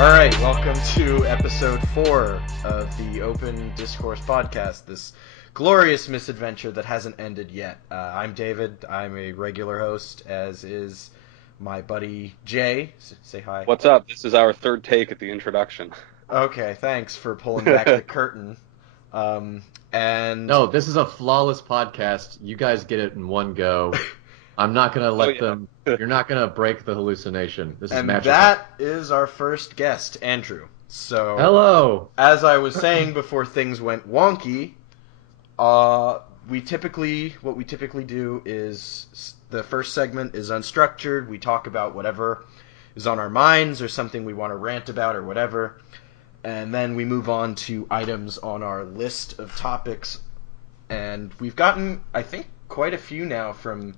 All right, welcome to episode 4 of the Open Discourse podcast, this glorious misadventure that hasn't ended yet. I'm David. I'm a regular host, as is my buddy Jay. Say hi. What's up? This is our third take at the introduction. Okay, thanks for pulling back the curtain. And No, this is a flawless podcast. You guys get it in one go. I'm not going to let them... You're not going to break the hallucination. This is magical. That is our first guest, Andrew. So, hello. As I was saying before things went wonky, what we typically do is the first segment is unstructured. We talk about whatever is on our minds or something we want to rant about or whatever. And then we move on to items on our list of topics. And we've gotten, I think, quite a few now from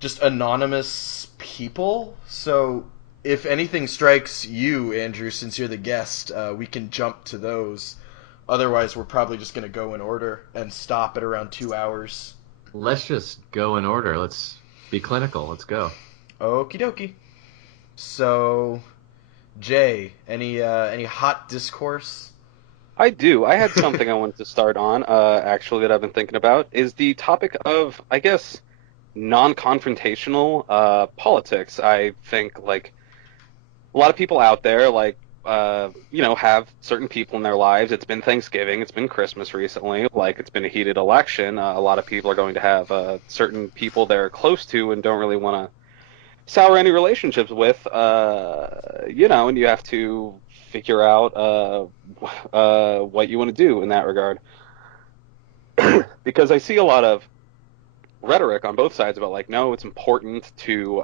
just anonymous people. So if anything strikes you, Andrew, since you're the guest, we can jump to those. Otherwise, we're probably just going to go in order and stop at around 2 hours. Let's just go in order. Let's be clinical. Let's go. Okie dokie. So, Jay, any hot discourse? I do. I had something I wanted to start on, actually, that I've been thinking about, is the topic of, I guess, non-confrontational politics. I think, like, a lot of people out there, like, have certain people in their lives. It's been Thanksgiving, it's been Christmas recently, like, it's been a heated election. A lot of people are going to have certain people they're close to and don't really want to sour any relationships with, and you have to figure out what you want to do in that regard. Because I see a lot of rhetoric on both sides about, like, no, it's important to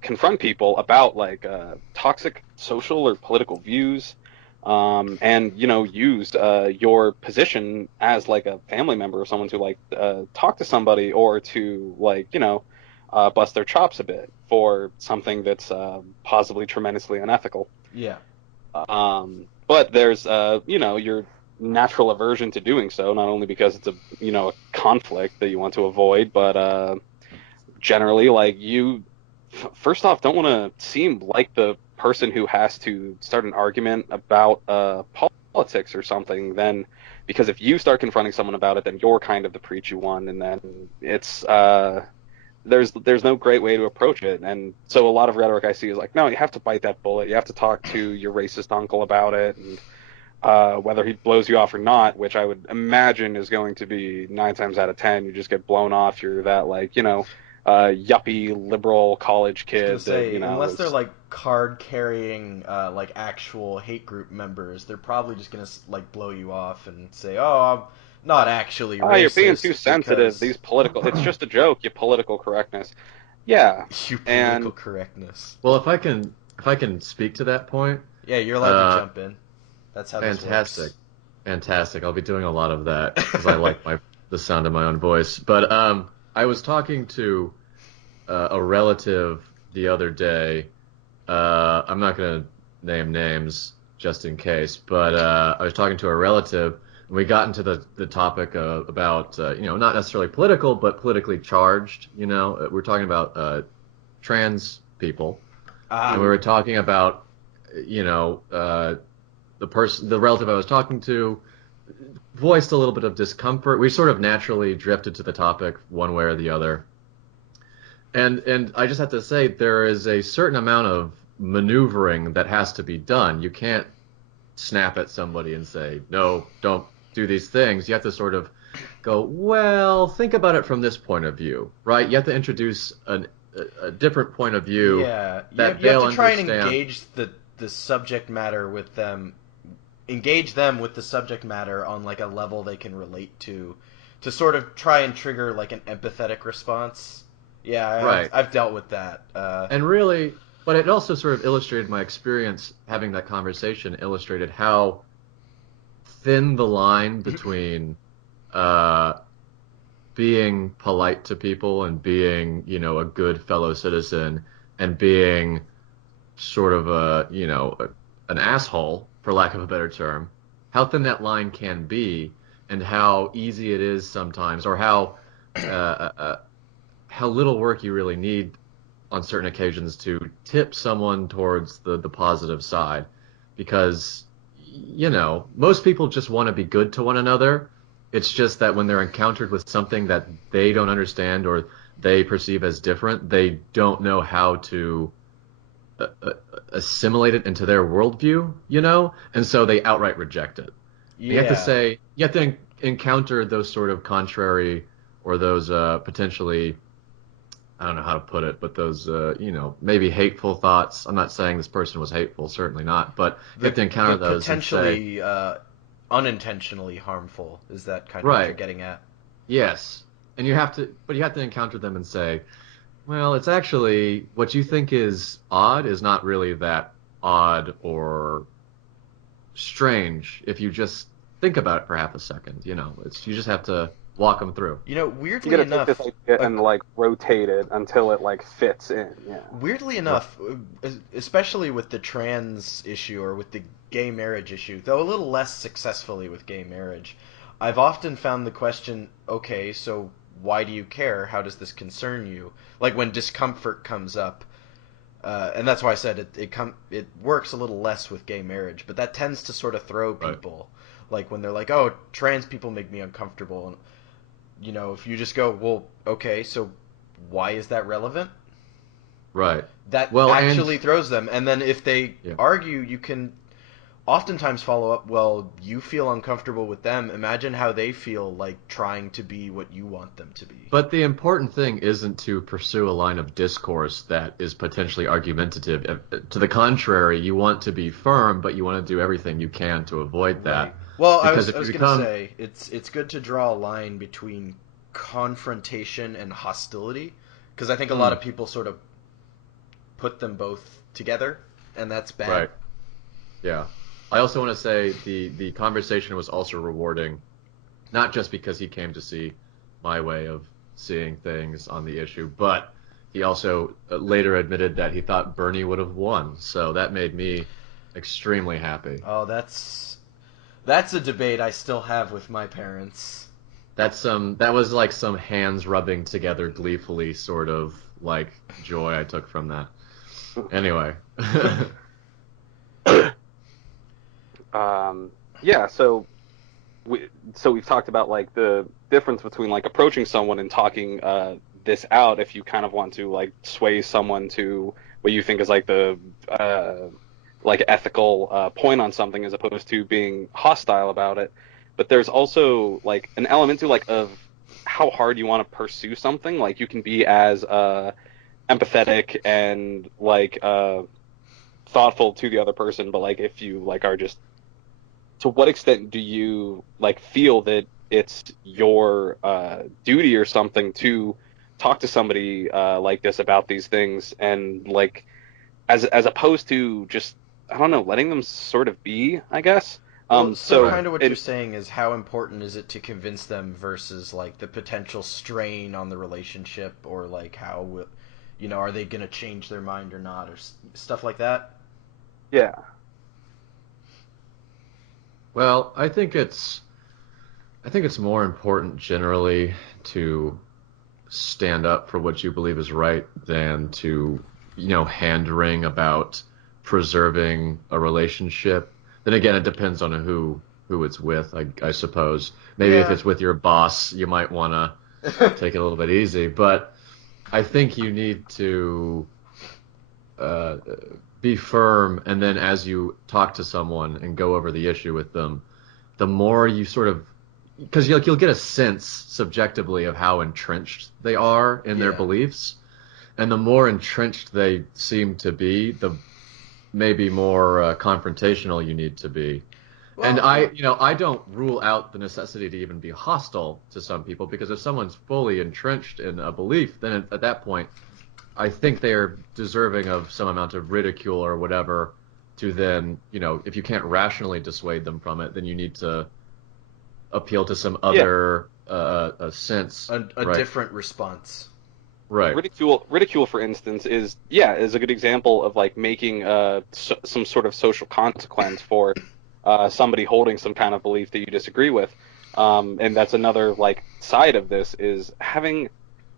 confront people about, like, toxic social or political views, and, use your position as, like, a family member or someone to, like, talk to somebody or to, like, bust their chops a bit for something that's possibly tremendously unethical. Yeah. But there's, your natural aversion to doing so, not only because it's a conflict that you want to avoid, but generally, like, you first off don't want to seem like the person who has to start an argument about politics or something, then, because if you start confronting someone about it, then you're kind of the preachy one, and then it's there's no great way to approach it. And so a lot of rhetoric I see is like, no, you have to bite that bullet, you have to talk to your racist uncle about it, and whether he blows you off or not, which I would imagine is going to be 9 times out of 10, you just get blown off. You're that, like, yuppie liberal college kid. Unless they're like card-carrying, like, actual hate group members, they're probably just gonna, like, blow you off and say, "Oh, I'm not actually racist." You're being too sensitive. These political, it's just a joke. You political correctness. Yeah. You political correctness. Well, if I can speak to that point. Yeah, you're allowed to jump in. That's how this works. Fantastic. I'll be doing a lot of that because I like the sound of my own voice. But I was talking to a relative the other day. I'm not going to name names just in case, but I was talking to a relative, and we got into the topic about not necessarily political, but politically charged. We're talking about trans people, and we were talking about the relative I was talking to voiced a little bit of discomfort. We sort of naturally drifted to the topic one way or the other. And I just have to say, there is a certain amount of maneuvering that has to be done. You can't snap at somebody and say, no, don't do these things. You have to sort of go, well, think about it from this point of view, right? You have to introduce a different point of view. Yeah, that you have to try understand. And engage the subject matter with them. Engage them with the subject matter on, like, a level they can relate to sort of try and trigger, like, an empathetic response. Yeah, right. I've dealt with that. And really, but it also sort of illustrated my experience having that conversation, illustrated how thin the line between being polite to people and being, a good fellow citizen and being sort of an asshole, for lack of a better term, how thin that line can be, and how easy it is sometimes, or how little work you really need on certain occasions to tip someone towards the positive side, because most people just want to be good to one another. It's just that when they're encountered with something that they don't understand or they perceive as different, they don't know how to assimilate it into their worldview, and so they outright reject it. Yeah. You have to encounter those sort of contrary or those potentially, I don't know how to put it, but those, maybe hateful thoughts. I'm not saying this person was hateful, certainly not, but you have to encounter The those and say, potentially unintentionally harmful is that kind of what you're right, getting at. yes. And but you have to encounter them and say, well, it's actually what you think is odd is not really that odd or strange if you just think about it for half a second. You just have to walk them through. You Weirdly gotta take this enough, idea and like rotate it until it like fits in. Yeah. weirdly Right. enough, especially with the trans issue or with the gay marriage issue, though a little less successfully with gay marriage, I've often found the question, okay, so why do you care? How does this concern you? Like when discomfort comes up, and that's why I said it works a little less with gay marriage, but that tends to sort of throw Right. people, like when they're like, oh, trans people make me uncomfortable, and if you just go, well, okay, so why is that relevant? Right. That Well, and actually throws them. And then if they yeah. argue, you can oftentimes follow up, well, you feel uncomfortable with them. Imagine how they feel like trying to be what you want them to be. But the important thing isn't to pursue a line of discourse that is potentially argumentative. To the contrary, you want to be firm, but you want to do everything you can to avoid Right. that. Well, I Because was if I you was gonna become say it's good to draw a line between confrontation and hostility, because I think a lot Hmm, of people sort of put them both together, and that's bad. right, yeah. I also want to say the conversation was also rewarding, not just because he came to see my way of seeing things on the issue, but he also later admitted that he thought Bernie would have won. So that made me extremely happy. Oh, that's a debate I still have with my parents. That was like some hands rubbing together gleefully sort of like joy I took from that. Anyway. Yeah. So we've talked about like the difference between like approaching someone and talking this out if you kind of want to like sway someone to what you think is like the like ethical point on something as opposed to being hostile about it. But there's also like an element to like of how hard you want to pursue something. Like you can be as empathetic and like thoughtful to the other person, but like if you like are just to what extent do you like feel that it's your duty or something to talk to somebody like this about these things and like as opposed to just I don't know letting them sort of be I guess Well, so so Right. kind of what you're it saying is how important is it to convince them versus like the potential strain on the relationship or like are they going to change their mind or not or stuff like that? yeah Well, I think it's more important generally to stand up for what you believe is right than to, hand wring about preserving a relationship. Then again, it depends on who it's with, I suppose. Maybe if Yeah. it's with your boss, you might want to take it a little bit easy. But I think you need to uh, be firm, and then as you talk to someone and go over the issue with them, the more you sort of because you'll get a sense subjectively of how entrenched they are in their Yeah. beliefs, and the more entrenched they seem to be, the maybe more confrontational you need to be. And Well, I don't rule out the necessity to even be hostile to some people because if someone's fully entrenched in a belief, then at that point, I think they're deserving of some amount of ridicule or whatever. To then, if you can't rationally dissuade them from it, then you need to appeal to some yeah other sense, a right? different response. Right. ridicule for instance is a good example of like making some sort of social consequence for somebody holding some kind of belief that you disagree with and that's another like side of this is having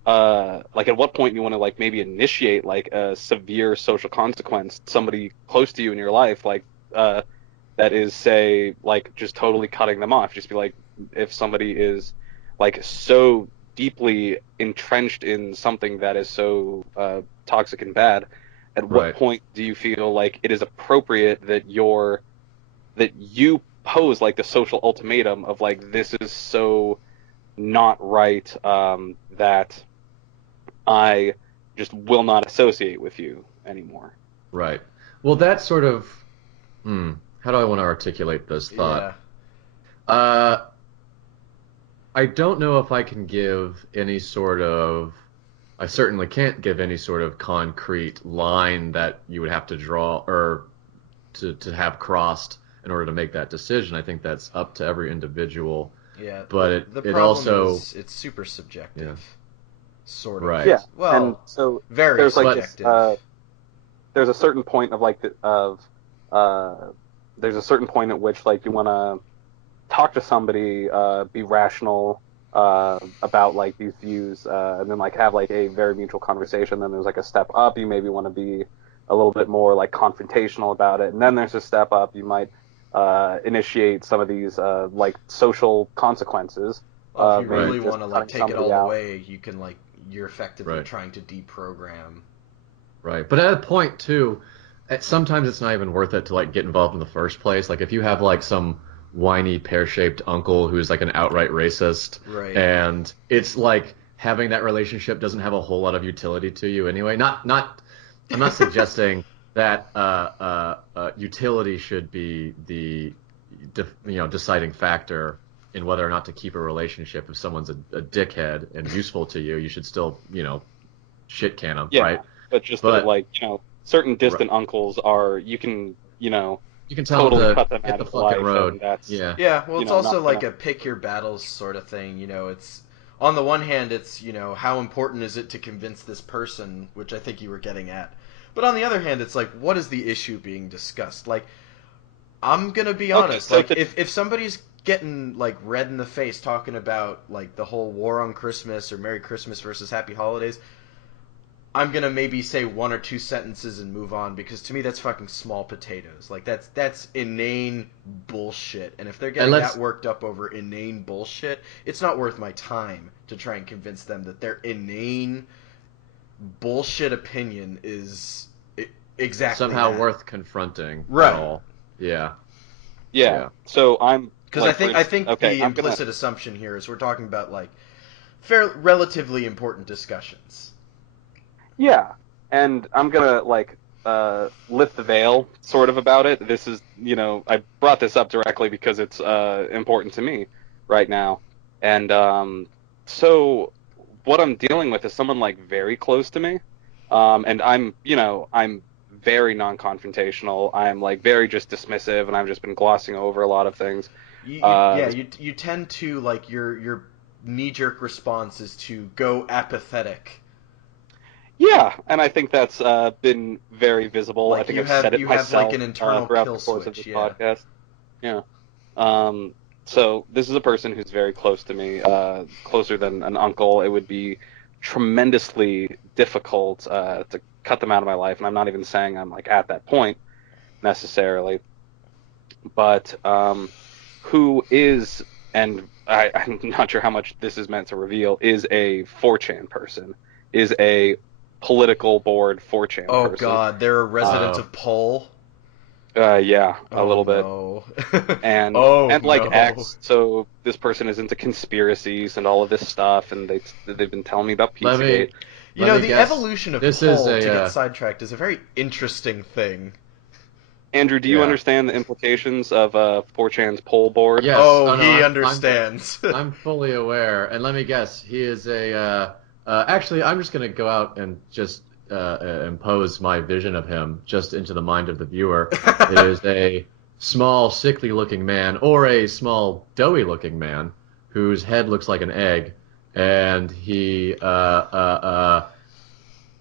like at what point you want to like maybe initiate like a severe social consequence, somebody close to you in your life, like that is, say, like just totally cutting them off. Just be like, if somebody is like so deeply entrenched in something that is so toxic and bad, at what Right. point do you feel like it is appropriate that you pose like the social ultimatum of like, this is so not right, that I just will not associate with you anymore. Right. Well, that sort of, how do I want to articulate this thought? Yeah. Uh, I don't know if I can give any sort of, I certainly can't give any sort of concrete line that you would have to draw or to have crossed in order to make that decision. I think that's up to every individual. Yeah. But The it problem also, is it's super subjective. yeah, Sort of. right. Yeah, Well, and so very there's like subjective. there's a certain point of like there's a certain point at which like you want to talk to somebody, be rational about like these views, and then like have like a very mutual conversation. Then there's like a step up. You maybe want to be a little bit more like confrontational about it, and then there's a step up. You might initiate some of these like social consequences. Well, if you Right. really Maybe just want to like cutting take it all somebody out. away, you can like you're effectively Right. trying to deprogram. Right. But at a point too, sometimes it's not even worth it to like get involved in the first place. Like if you have like some whiny pear-shaped uncle who's like an outright racist, Right. and it's like having that relationship doesn't have a whole lot of utility to you anyway. I'm not suggesting that utility should be the deciding factor in whether or not to keep a relationship. If someone's a dickhead and useful to you, you should still shit can them, Yeah, right? but just that But like certain right, distant uncles are, you can you can tell them totally to cut them hit out the of fucking life, road. and that's Yeah, Yeah, well, it's also not like gonna. a pick your battles sort of thing. It's on the one hand, it's how important is it to convince this person, which I think you were getting at. But on the other hand, it's like, what is the issue being discussed? Like, I'm gonna be Okay, honest. so Like, if somebody's getting like red in the face talking about like the whole war on Christmas or Merry Christmas versus Happy Holidays, I'm gonna maybe say one or two sentences and move on, because to me that's fucking small potatoes. Like that's inane bullshit. And if they're and getting that let's worked up over inane bullshit, it's not worth my time to try and convince them that their inane bullshit opinion is exactly somehow that. worth confronting at Right. all. Yeah, Yeah, yeah, so I'm Because like, for I instance, think okay, the I'm gonna. implicit assumption here is we're talking about like relatively important discussions. Yeah, and I'm gonna like lift the veil sort of about it. This is, I brought this up directly because it's important to me right now. And so what I'm dealing with is someone like very close to me. And I'm very non-confrontational. I'm like very just dismissive, and I've just been glossing over a lot of things. Yeah, This you tend to like your knee jerk response is to go apathetic. Yeah, and I think that's been very visible. I Like think I've said it you have like myself an internal throughout kill the course of switch. this Yeah. podcast. Yeah. So this is a person who's very close to me, closer than an uncle. It would be tremendously difficult to cut them out of my life, and I'm not even saying I'm like at that point necessarily. But who is, and I'm not sure how much this is meant to reveal, is a 4chan person, is a political board 4chan Oh person. God, they're a resident Uh, of Pole. Yeah, a Oh little bit. no. And Oh like no. X, so this person is into conspiracies and all of this stuff, and they've been telling me about let me Pizzagate. You let know, me the guess. evolution of This is Pole, to a get sidetracked, is a very interesting thing. Andrew, do you yeah. understand the implications of 4chan's poll board? Yes. Oh, Oh no, he I'm understands. I'm fully aware. And let me guess, he is a. Actually, I'm just gonna go out and just impose my vision of him just into the mind of the viewer. It is a small, sickly-looking man, or a small, doughy-looking man, whose head looks like an egg, and he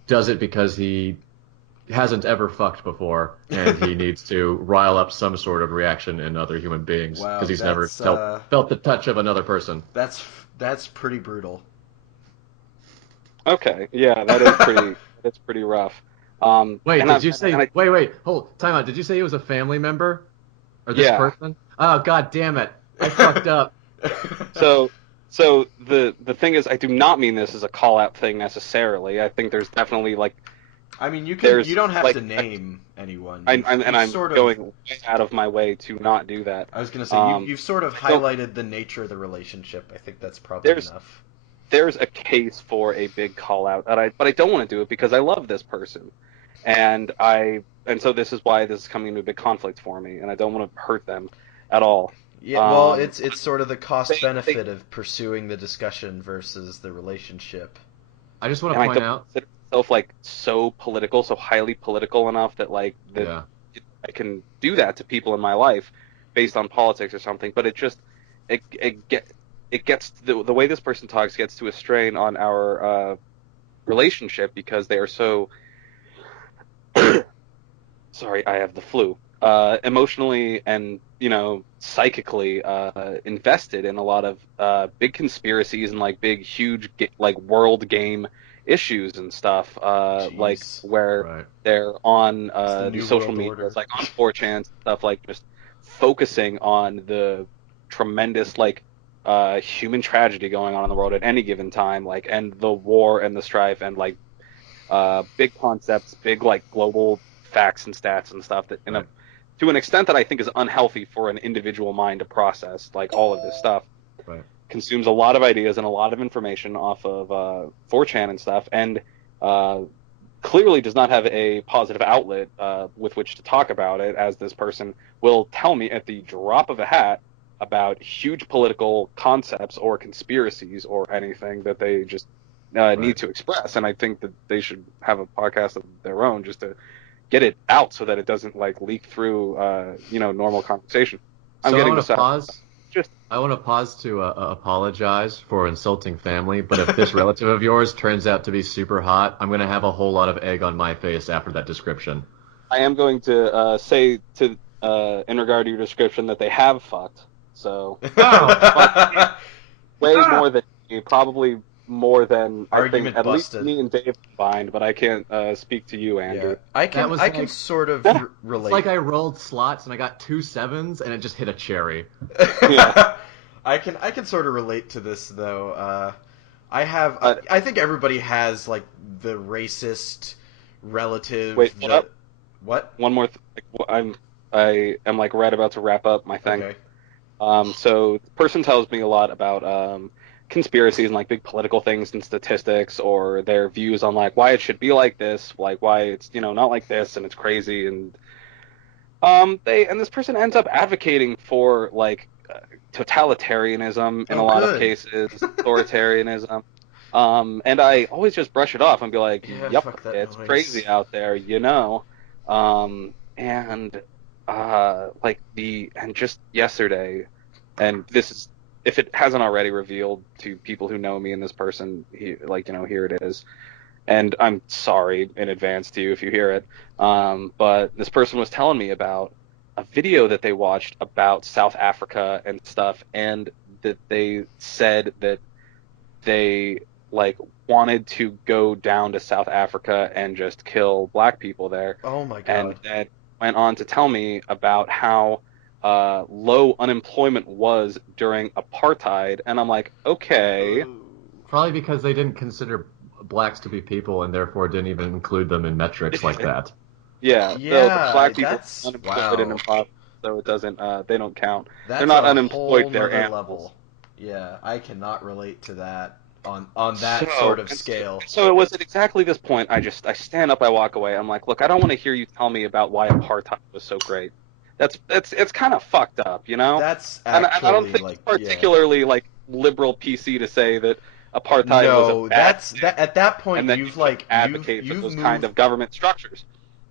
does it because he hasn't ever fucked before, and he needs to rile up some sort of reaction in other human beings Wow, because he's never that's felt the touch of another person. that's pretty brutal. Okay, yeah, that is pretty. That's pretty rough. Wait, And did I've you and say? I Wait, hold, time out. Did you say he was a family member or this yeah. person? Oh, God damn it! I fucked up. So the thing is, I do not mean this as a call out thing necessarily. I think there's definitely like I mean, you there's don't have like to name anyone. I'm You've sort of. going way out of my way to not do that. I was gonna say Um, you've sort of I don't. highlighted the nature of the relationship. I think that's probably There's enough. there's a case for a big call out, but I don't want to do it because I love this person, and so this is why this is coming into a big conflict for me, and I don't want to hurt them at all. Yeah, well, Um, it's sort of the cost they benefit of pursuing the discussion versus the relationship. I just want and to I point don't out. consider myself like so political, so highly political enough that like that Yeah. I can do that to people in my life based on politics or something. But it just it gets the way this person talks gets to a strain on our relationship because they are so sorry, I have the flu. Emotionally and psychically invested in a lot of big conspiracies and like big huge like world game issues and stuff like Jeez, where Right. they're on it's the these new social world medias order. like on 4chan and stuff like just focusing on the tremendous like human tragedy going on in the world at any given time like and the war and the strife and like big concepts, big like global facts and stats and stuff that Right. to an extent that I think is unhealthy for an individual mind to process. Like all of this stuff Right. consumes a lot of ideas and a lot of information off of 4chan and stuff, and uh, clearly does not have a positive outlet with which to talk about it, as this person will tell me at the drop of a hat about huge political concepts or conspiracies or anything that they just Right. need to express. And I think that they should have a podcast of their own just to get it out so that it doesn't like leak through, normal conversation. I'm So I getting want to beside. pause. Just I want to pause to apologize for insulting family, but if this relative of yours turns out to be super hot, I'm going to have a whole lot of egg on my face after that description. I am going to say to in regard to your description that they have fucked. So they've fucked way more than me, probably more than I think Argument at least busted. me and Dave combined. But I can't speak to you, Yeah, Andrew. That was I can like sort of it's relate. like I rolled slots and I got 2 sevens and it just hit a cherry. Yeah. I can sort of relate to this though. Uh, I think everybody has like the racist relative. Wait, hold up. What? One more. I am like right about to wrap up my thing. Okay. So the person tells me a lot about conspiracies and like big political things and statistics or their views on like why it should be like this, like why it's not like this and it's crazy and this person ends up advocating for like totalitarianism in Oh, a lot of good. cases, authoritarianism. And I always just brush it off and be like, Yeah, "Yep, fuck that it's noise. crazy out there, you know." And and just yesterday, and this is if it hasn't already revealed to people who know me and this person, here it is. And I'm sorry in advance to you if you hear it. But this person was telling me about a video that they watched about South Africa and stuff, and that they said that they like wanted to go down to South Africa and just kill black people there, Oh my and god. then went on to tell me about how low unemployment was during apartheid, and I'm like, okay, Ooh. Probably because they didn't consider blacks to be people and therefore didn't even include them in metrics like that. yeah, the Yeah, black people that's are unemployed and wow. impoverished, so it doesn't they don't count. They're That's not a unemployed, whole they're nother animals. level. Yeah, I cannot relate to that on that sort So, of and so, scale. so it was at exactly this point. I stand up, I walk away. I'm like, look, I don't want to hear you tell me about why apartheid was so great. It's kind of fucked up, you know. That's And I don't actually think like it's yeah. particularly like liberal PC to say that apartheid was a No, bad that's thing that at that point and that you you've shouldn't like advocate for you've those kind moved of government structures.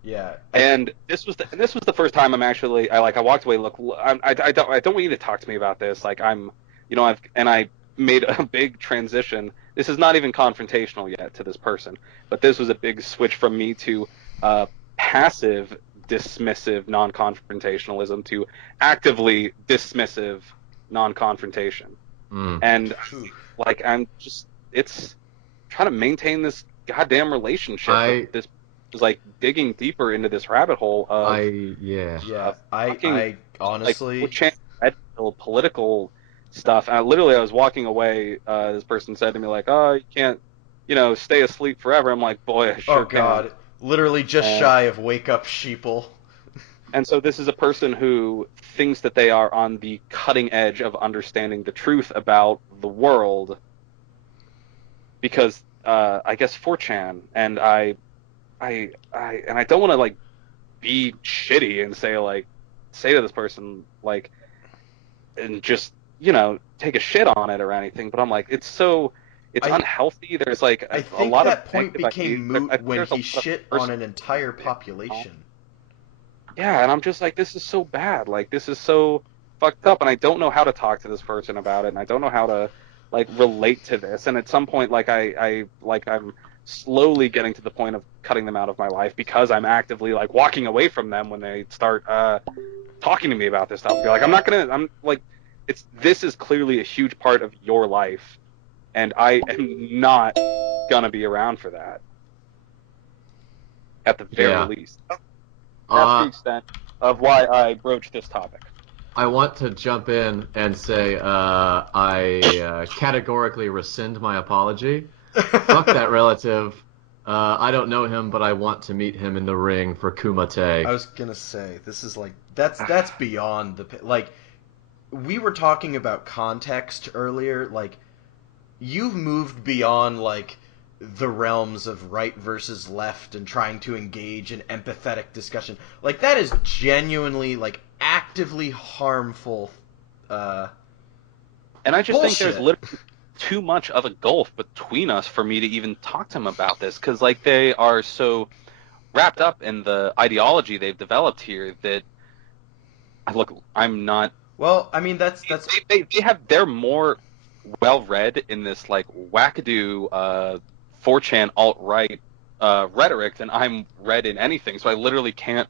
yeah. And this was the first time I'm actually I walked away. Look, I don't want you to talk to me about this. Like I made a big transition. This is not even confrontational yet to this person, but this was a big switch from me to passive dismissive non-confrontationalism to actively dismissive non-confrontation. Mm. And Ooh. like I'm just it's trying to maintain this goddamn relationship. This is like digging deeper into this rabbit hole of Yeah, fucking, I honestly, like red pill political stuff. And I was walking away. This person said to me like, "Oh, you can't, stay asleep forever." I'm like, "Boy, I sure oh god, can." literally just And shy of wake up sheeple. and so this is a person who thinks that they are on the cutting edge of understanding the truth about the world because I guess 4chan, and I don't want to like be shitty and say to this person like and just take a shit on it or anything, but I'm like it's I unhealthy. There's like I a think lot of that point negative became ideas. I moot think when there's a he lot of shit on an entire population. Yeah, and I'm just like, this is so bad. Like, this is so fucked up, and I don't know how to talk to this person about it, and I don't know how to like relate to this. And at some point, I'm slowly getting to the point of cutting them out of my life because I'm actively like walking away from them when they start talking to me about this stuff. Be like, I'm like, this is clearly a huge part of your life, and I am not gonna be around for that at the very least. That's the extent of why I broached this topic. I want to jump in and say I categorically rescind my apology. Fuck that relative. I don't know him, but I want to meet him in the ring for Kumite. I was gonna say this is like that's beyond like we were talking about context earlier. Like you've moved beyond like the realms of right versus left and trying to engage in empathetic discussion. Like that is genuinely like actively harmful. And I just bullshit. think there's literally too much of a gulf between us for me to even talk to them about this because like they are so wrapped up in the ideology they've developed here that I'm not. Well, I mean that's they're more well read in this like wackadoo 4chan alt-right rhetoric than I'm read in anything, so I literally can't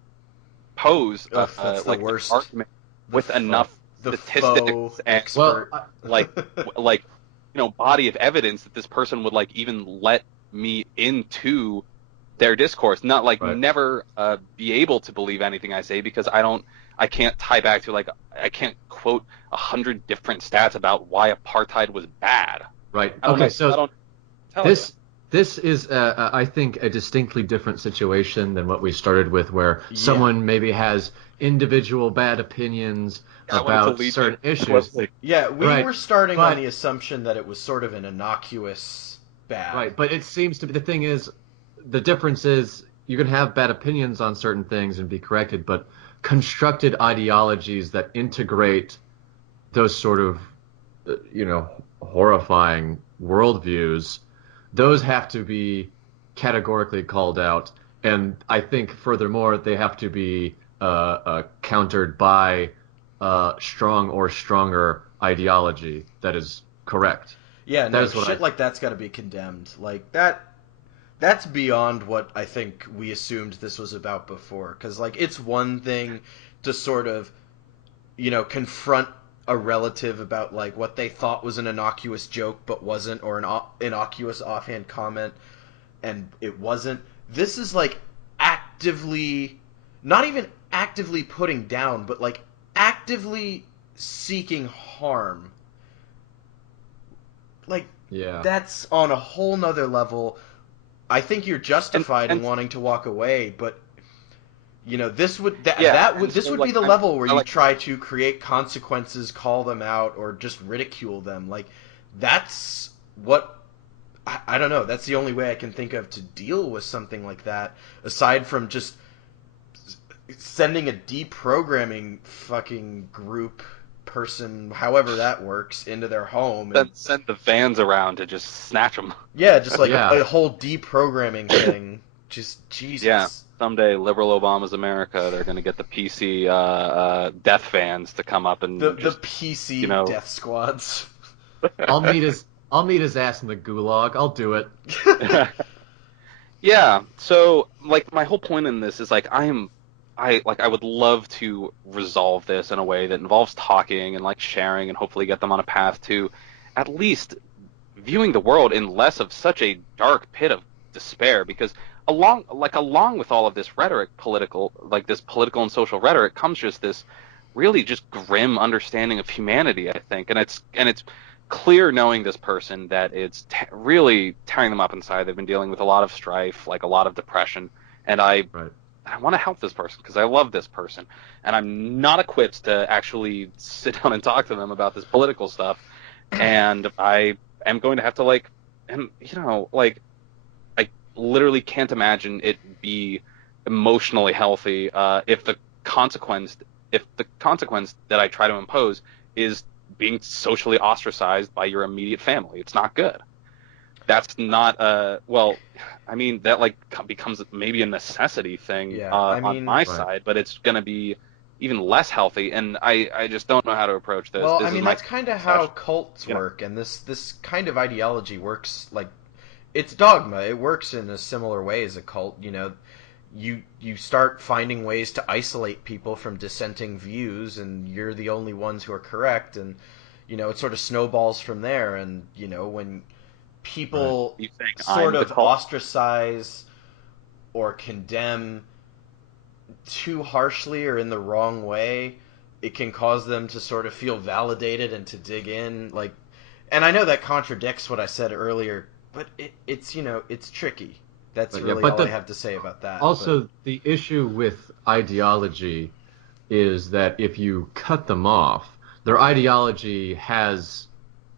pose that's like the worst an argument with enough statistics and like body of evidence that this person would like even let me into their discourse, not like never be able to believe anything I say because I can't tie back to like I can't quote 100 different stats about why apartheid was bad. Right. Okay. So this is I think a distinctly different situation than what we started with, where someone maybe has individual bad opinions about certain issues. Yeah, we were starting on the assumption that it was sort of an innocuous bad. Right, but it seems to be the thing is the difference is you can have bad opinions on certain things and be corrected, but constructed ideologies that integrate those sort of horrifying worldviews, those have to be categorically called out, and I think furthermore they have to be countered by strong or stronger ideology that is correct. Yeah, no, shit like that's got to be condemned. Like that's beyond what I think we assumed this was about before. Because like it's one thing to sort of confront a relative about like what they thought was an innocuous joke but wasn't, or an innocuous offhand comment and it wasn't. This is like actively, not even actively putting down, but like actively seeking harm. Like that's on a whole nother level. I think you're justified in wanting to walk away, but this would be the level where you try to create consequences, call them out, or just ridicule them. Like that's what I don't know. That's the only way I can think of to deal with something like that, aside from just sending a deprogramming fucking group person, however that works, into their home and send the vans around to just snatch them. Yeah, just like a whole deprogramming thing. Just Jesus. Yeah, someday liberal Obama's America, they're gonna get the PC death vans to come up and the PC death squads. I'll meet his ass in the gulag. I'll do it. Yeah. So like my whole point in this is like I would love to resolve this in a way that involves talking and like sharing and hopefully get them on a path to at least viewing the world in less of such a dark pit of despair, because along with all of this rhetoric, this political and social rhetoric, comes just this really just grim understanding of humanity, I think. And it's clear, knowing this person, that it's really tearing them up inside. They've been dealing with a lot of strife, like a lot of depression, and I want to help this person because I love this person, and I'm not equipped to actually sit down and talk to them about this political stuff, and I am going to have to I literally can't imagine it be emotionally healthy if the consequence that I try to impose is being socially ostracized by your immediate family. It's not good. That's not I mean, that becomes maybe a necessity thing on my side, but it's going to be even less healthy, and I just don't know how to approach this. Well, This I mean, that's kind of how cults work, and this kind of ideology works like it's dogma. It works in a similar way as a cult. You start finding ways to isolate people from dissenting views, and you're the only ones who are correct, and it sort of snowballs from there. And when people sort of ostracize or condemn too harshly or in the wrong way, it can cause them to sort of feel validated and to dig in. And I know that contradicts what I said earlier, but it's tricky. That's really all I have to say about that. Also, the issue with ideology is that if you cut them off, their ideology has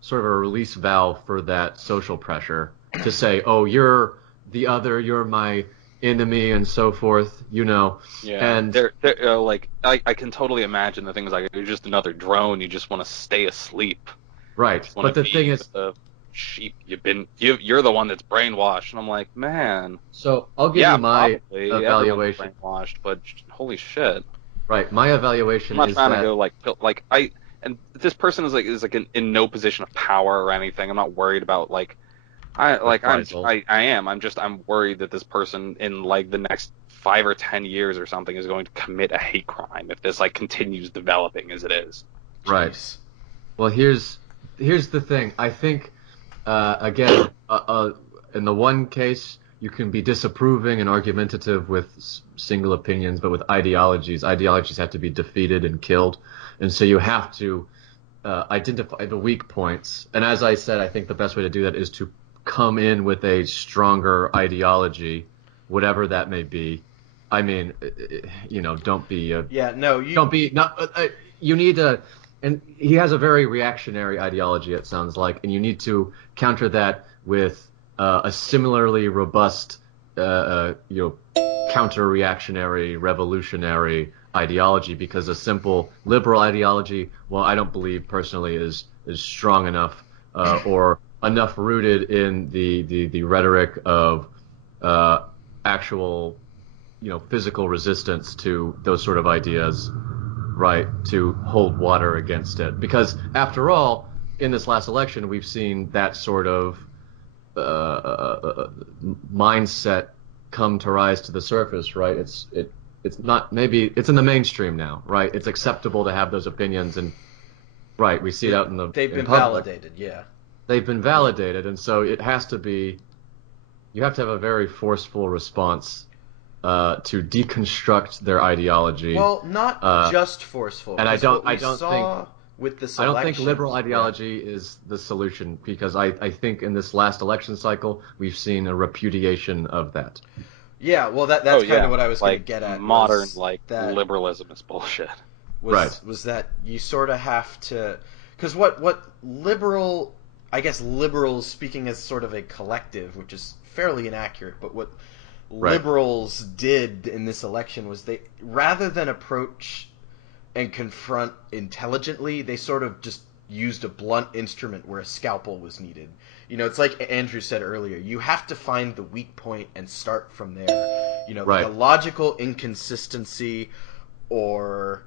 sort of a release valve for that social pressure to say, oh, you're the other, you're my enemy, and so forth, Yeah, and they're I can totally imagine the things like, you're just another drone, you just want to stay asleep. Right, but the thing is, sheep, you're the one that's brainwashed, and I'm like, man. So I'll give you my evaluation. Brainwashed, but holy shit. Right, my evaluation is that I'm not trying to go and this person is in no position of power or anything. I'm not worried about I'm worried that this person in the next 5 or 10 years or something is going to commit a hate crime if this continues developing as it is. Right. Jeez. Well, here's the thing. I think again, in the one case, you can be disapproving and argumentative with single opinions, but with ideologies have to be defeated and killed. And so you have to identify the weak points. And as I said, I think the best way to do that is to come in with a stronger ideology, whatever that may be. I mean, don't be you need to. And he has a very reactionary ideology, it sounds like, and you need to counter that with a similarly robust, counter-reactionary, revolutionary ideology. Because a simple liberal ideology, well, I don't believe personally is strong enough or enough rooted in the rhetoric of actual, physical resistance to those sort of ideas. Right, to hold water against it. Because after all, in this last election, we've seen that sort of mindset come to rise to the surface. Right, it's not, maybe it's in the mainstream now. Right, it's acceptable to have those opinions, and right, we see it out in the they've been validated. Yeah, they've been validated, and so it has to be. You have to have a very forceful response to deconstruct their ideology. Well, not just forceful. And I don't think with this I don't think liberal ideology is the solution, because I think in this last election cycle we've seen a repudiation of that. Yeah, well, that's kind of what I was going to get at. Modern liberalism is bullshit. Was that you sort of have to, because what liberals, speaking as sort of a collective, which is fairly inaccurate, but what liberals did in this election was they, rather than approach and confront intelligently, they sort of just used a blunt instrument where a scalpel was needed. It's like Andrew said earlier, you have to find the weak point and start from there. Like a logical inconsistency or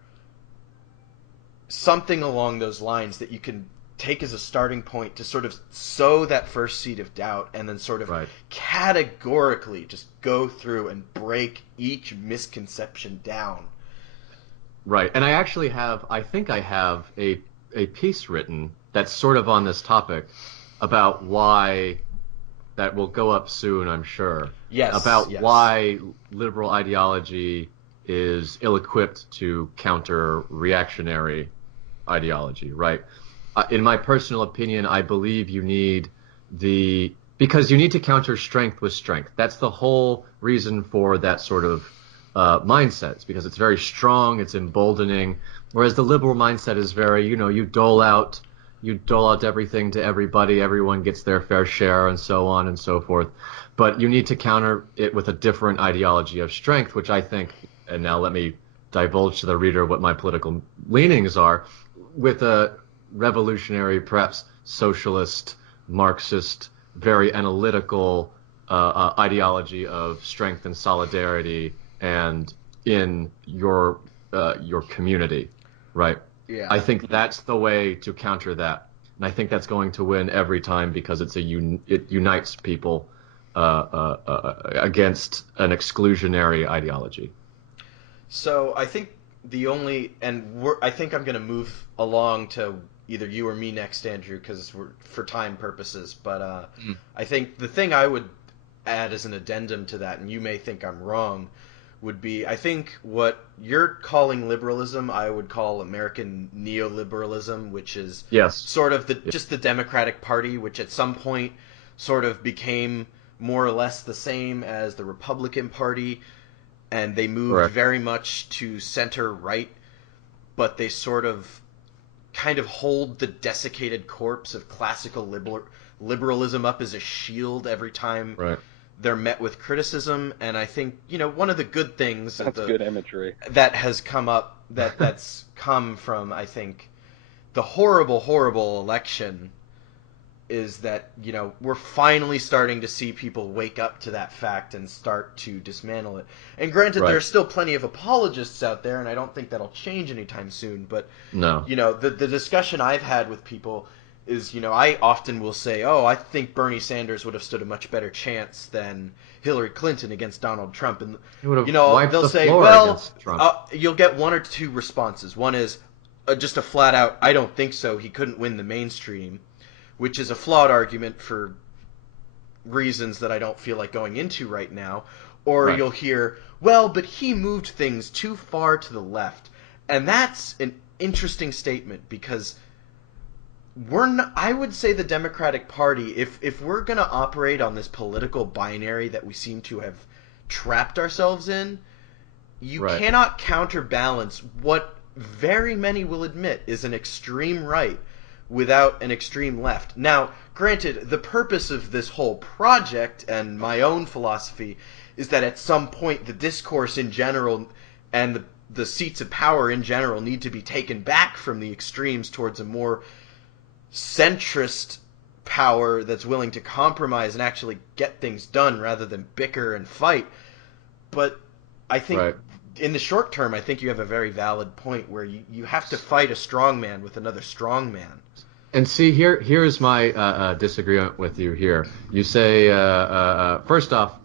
something along those lines that you can take as a starting point to sort of sow that first seed of doubt, and then sort of categorically just go through and break each misconception down. Right, and I think I have a piece written that's sort of on this topic. about why that will go up soon, I'm sure. Yes, About yes. why liberal ideology is ill-equipped to counter reactionary ideology, right? In my personal opinion, I believe you need because you need to counter strength with strength. That's the whole reason for that sort of mindset. It's because it's very strong, it's emboldening, whereas the liberal mindset is very, you dole out everything to everybody, everyone gets their fair share, and so on and so forth. But you need to counter it with a different ideology of strength, which I think, and now let me divulge to the reader what my political leanings are, with a revolutionary, perhaps socialist, Marxist, very analytical ideology of strength and solidarity, and in your community, right? Yeah. I think that's the way to counter that, and I think that's going to win every time because it unites people against an exclusionary ideology. So I think I think I'm going to move along to either you or me next, Andrew, because we're for time purposes. But Mm. I think the thing I would add as an addendum to that, and you may think I'm wrong, would be I think what you're calling liberalism, I would call American neoliberalism, which is Yes. sort of Yeah. just the Democratic Party, which at some point sort of became more or less the same as the Republican Party, and they moved Correct. very much to center right, but they sort of kind of hold the desiccated corpse of classical liberalism up as a shield every time Right. they're met with criticism. And I think one of the good things of That's the good imagery. that has come up that's come from, I think, the horrible election is that we're finally starting to see people wake up to that fact and start to dismantle it. And granted, there Right. are still plenty of apologists out there, and I don't think that'll change anytime soon. But No. the discussion I've had with people is, I often will say, oh, I think Bernie Sanders would have stood a much better chance than Hillary Clinton against Donald Trump. And He would have wiped they'll the say, floor well, against Trump. you'll get one or two responses. One is just a flat out, I don't think so. He couldn't win the mainstream, which is a flawed argument for reasons that I don't feel like going into right now. Or Right. you'll hear, well, but he moved things too far to the left. And that's an interesting statement because I would say the Democratic Party, if we're going to operate on this political binary that we seem to have trapped ourselves in, you Right. cannot counterbalance what very many will admit is an extreme right without an extreme left. Now, granted, the purpose of this whole project and my own philosophy is that at some point the discourse in general and the seats of power in general need to be taken back from the extremes towards a more centrist power that's willing to compromise and actually get things done rather than bicker and fight. But I think Right. in the short term, I think you have a very valid point where you have to fight a strong man with another strong man. And see, here's my disagreement with you here. You say, first off,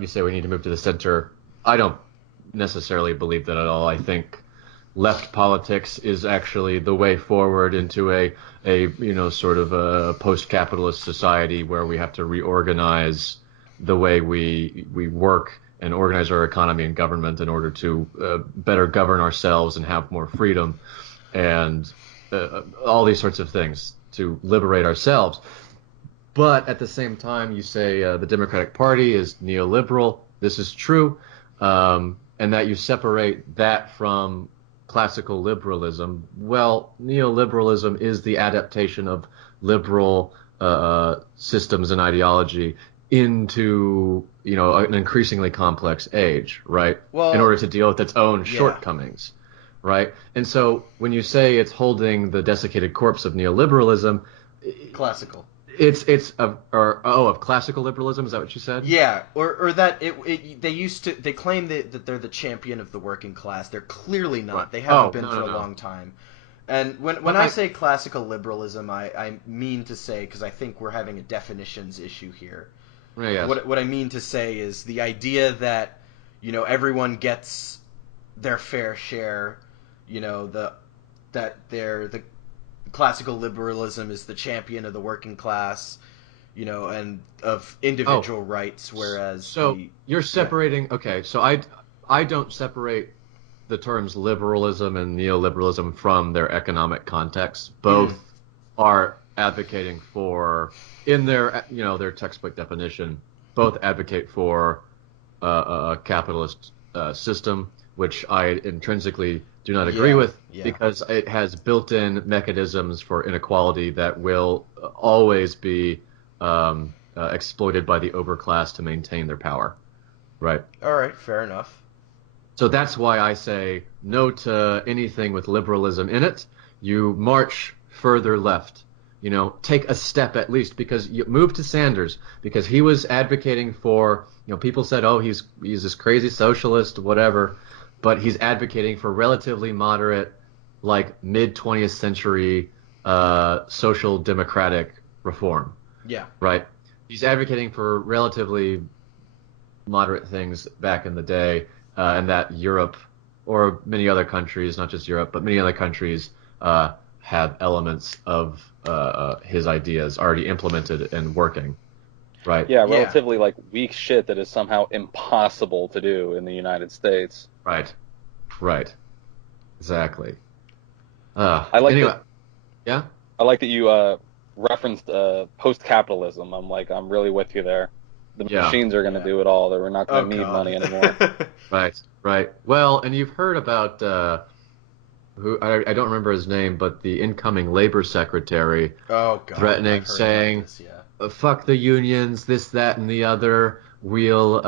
you say we need to move to the center. I don't necessarily believe that at all. I think left politics is actually the way forward into a sort of a post-capitalist society where we have to reorganize the way we work and organize our economy and government in order to better govern ourselves and have more freedom and all these sorts of things to liberate ourselves. But at the same time, you say the Democratic Party is neoliberal. This is true, and that you separate that from classical liberalism. Well, neoliberalism is the adaptation of liberal systems and ideology into an increasingly complex age, right? Well, in order to deal with its own yeah. shortcomings, right? And so when you say it's holding the desiccated corpse of neoliberalism, classical. it's of classical liberalism. Is that what you said? Yeah, or that they claim that they're the champion of the working class. They're clearly not. Right. They haven't Oh, been no, for no, a no. long time. And when But I say classical liberalism, I mean to say, because I think we're having a definitions issue here. Yes. What I mean to say is the idea that everyone gets their fair share, that they're classical liberalism is the champion of the working class, and of individual rights, whereas so you're separating. Okay, so I don't separate the terms liberalism and neoliberalism from their economic context. Both are advocating for, in their their textbook definition, both advocate for a capitalist system, which I intrinsically do not agree with, because it has built-in mechanisms for inequality that will always be exploited by the overclass to maintain their power. Right. All right, fair enough. So that's why I say no to anything with liberalism in it. You march further left. Take a step at least, because you move to Sanders, because he was advocating for, people said, oh, he's this crazy socialist, whatever, but he's advocating for relatively moderate, like mid-20th century social democratic reform. Yeah. Right? He's advocating for relatively moderate things back in the day, and that Europe, or many other countries, not just Europe, but many other countries have elements of his ideas already implemented and working, right? Yeah, relatively like weak shit that is somehow impossible to do in the United States. Right. Exactly. I like anyway, that. Yeah. I like that you referenced post-capitalism. I'm really with you there. The machines are going to do it all. That we're not going to need money anymore. Right. Well, and you've heard about who I don't remember his name, but the incoming labor secretary threatening, saying, "Fuck the unions, this, that, and the other. We'll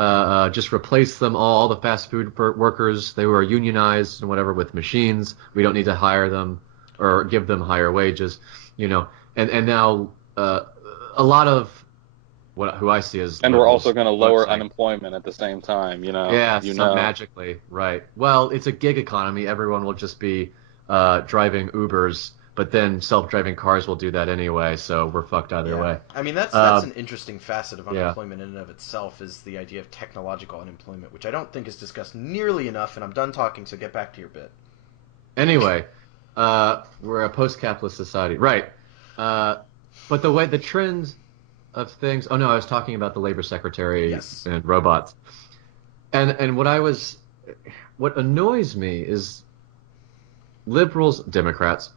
just replace them all the fast food workers, they were unionized and whatever, with machines. We don't need to hire them or give them higher wages, And now a lot of who I see as, and we're also going to lower unemployment at the same time, Yeah, magically, right. Well, it's a gig economy. Everyone will just be driving Ubers, but then self-driving cars will do that anyway, so we're fucked either way. I mean, that's an interesting facet of unemployment in and of itself, is the idea of technological unemployment, which I don't think is discussed nearly enough, and I'm done talking, so get back to your bit. Anyway, we're a post-capitalist society. Right. But the trend of things... Oh, no, I was talking about the labor secretary and robots. And what annoys me is liberals, Democrats,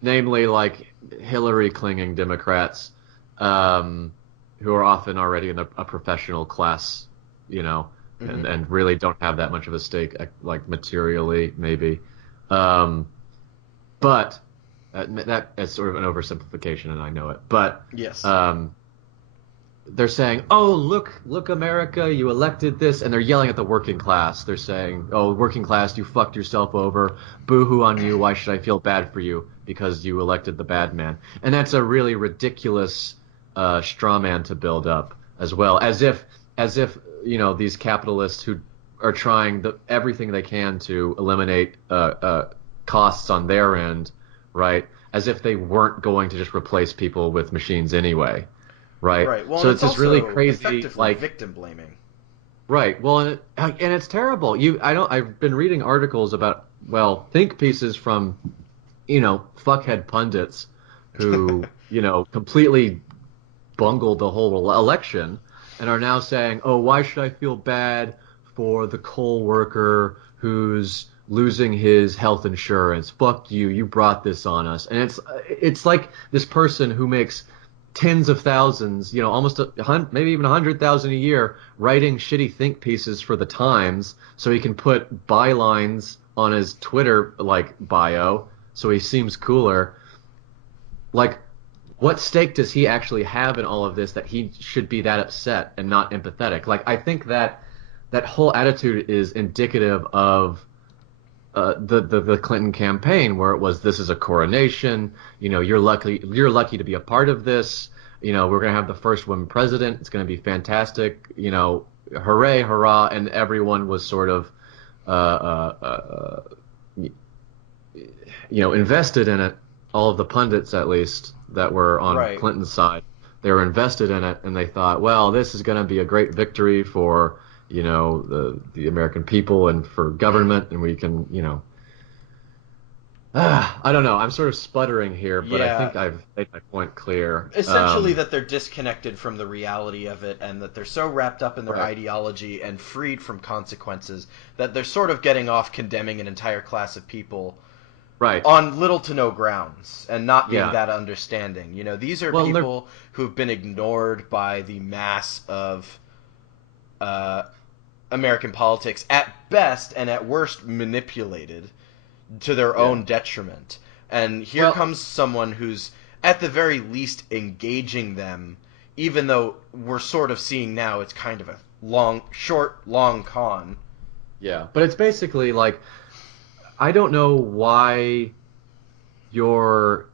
namely like Hillary-clinging Democrats, who are often already in a professional class, and really don't have that much of a stake, like materially, maybe. But that is sort of an oversimplification, and I know it. But they're saying, "Oh, look, America, you elected this," and they're yelling at the working class. They're saying, "Oh, working class, you fucked yourself over. Boo-hoo on you. Why should I feel bad for you because you elected the bad man?" And that's a really ridiculous straw man to build up, as well, as if these capitalists who are trying everything they can to eliminate costs on their end, right? As if they weren't going to just replace people with machines anyway. Right. Well, so it's this really crazy, like, victim blaming. Right. Well, and it's terrible. I've been reading articles about, think pieces from, fuckhead pundits who, completely bungled the whole election and are now saying, "Oh, why should I feel bad for the coal worker who's losing his health insurance? Fuck you. You brought this on us." And it's like this person who makes tens of thousands, almost maybe even 100,000 a year, writing shitty think pieces for the Times so he can put bylines on his Twitter bio so he seems cooler. Like, what stake does he actually have in all of this that he should be that upset and not empathetic? Like, I think that whole attitude is indicative of the Clinton campaign, where it was, this is a coronation, you're lucky to be a part of this, we're going to have the first woman president, it's going to be fantastic, hooray, hurrah, and everyone was sort of invested in it. All of the pundits, at least, that were on Clinton's side, they were invested in it, and they thought, well, this is going to be a great victory for the American people and for government, and we can, I don't know. I'm sort of sputtering here, but I Yeah, think I've made my point clear. essentially that they're disconnected from the reality of it, and that they're so wrapped up in their Right. ideology and freed from consequences that they're sort of getting off condemning an entire class of people Right. on little to no grounds and not being Yeah. that understanding. You know, these are Well, they're people who've been ignored by the mass of uh, American politics at best, and at worst manipulated to their yeah. own detriment. And here Well, comes someone who's at the very least engaging them, even though we're sort of seeing now it's kind of a long con. yeah. But it's basically like I don't know why you're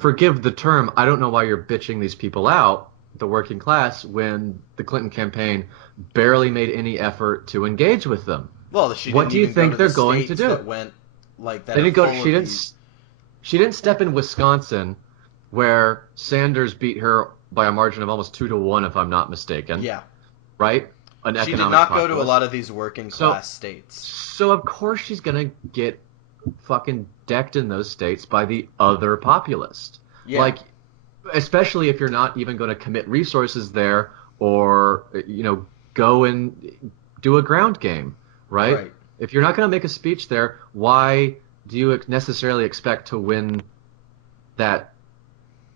forgive the term. I don't know why you're bitching these people out, the working class, when the Clinton campaign barely made any effort to engage with them. Well, she What didn't do you even go think to they're the going to states do? that went like that They are didn't go. full of these. She didn't step in Wisconsin, where Sanders beat her by a margin of almost 2-1, if I'm not mistaken. Yeah, Right? An she did economic not go to a populist. lot of these working So, class states. so of course she's gonna get fucking decked in those states by the other populist. Yeah, Like, especially if you're not even going to commit resources there, or go and do a ground game, right? right. If you're not going to make a speech there, why do you necessarily expect to win that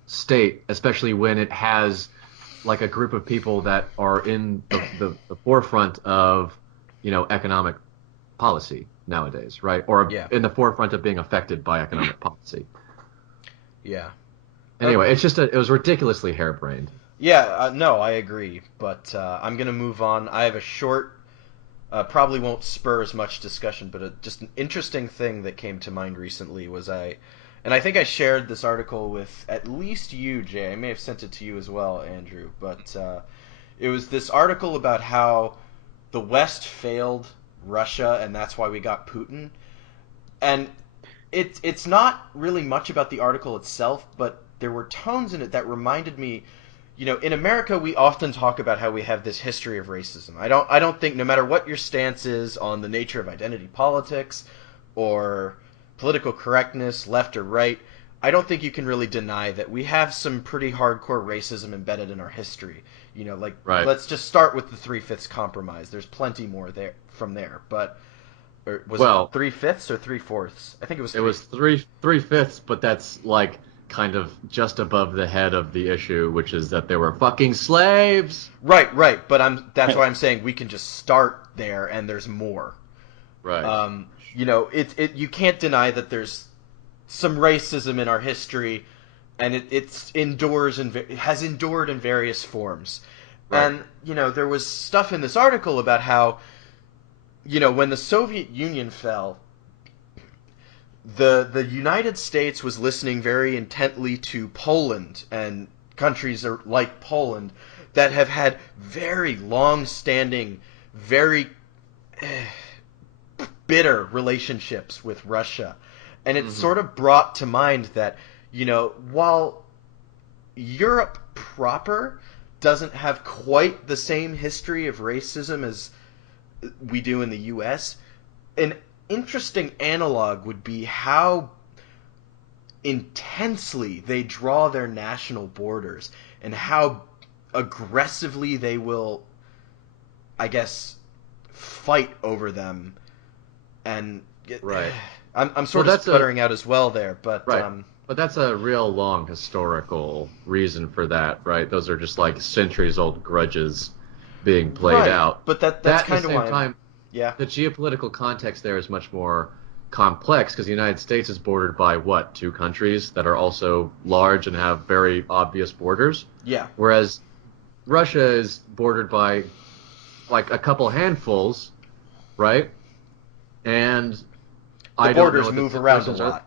state, especially when it has like a group of people that are in the forefront of economic policy nowadays, right? Or Yeah, in the forefront of being affected by economic policy. yeah. Anyway, it was ridiculously harebrained. Yeah, no, I agree, but I'm gonna move on. I have a short, probably won't spur as much discussion, but just an interesting thing that came to mind recently was and I think I shared this article with at least you, Jay. I may have sent it to you as well, Andrew, but it was this article about how the West failed Russia, and that's why we got Putin. And it's not really much about the article itself, but there were tones in it that reminded me. In America, we often talk about how we have this history of racism. I don't think, no matter what your stance is on the nature of identity politics or political correctness, left or right, I don't think you can really deny that we have some pretty hardcore racism embedded in our history. Like, Right. let's just start with the Three-Fifths Compromise. There's plenty more there from there, but or was it Well, 3/5 or 3/4? I think it was it was three fifths, but that's like kind of just above the head of the issue, which is that they were fucking slaves. Right. But that's why I'm saying we can just start there, and there's more. Right. You can't deny that there's some racism in our history, and it has endured in various forms. Right. And there was stuff in this article about how when the Soviet Union fell, the United States was listening very intently to Poland and countries like Poland that have had very long-standing, very bitter relationships with Russia. And it sort of brought to mind that, while Europe proper doesn't have quite the same history of racism as we do in the US, an interesting analog would be how intensely they draw their national borders and how aggressively they will, I guess, fight over them. And Right. I'm sort of sputtering out as well there, but right. But that's a real long historical reason for that, right? Those are just like centuries old grudges being played right. out. But that's That kind at the of same why time, yeah. the geopolitical context there is much more complex because the United States is bordered by what, two countries that are also large and have very obvious borders? Yeah. Whereas Russia is bordered by like a couple handfuls, right? And the borders move around a lot.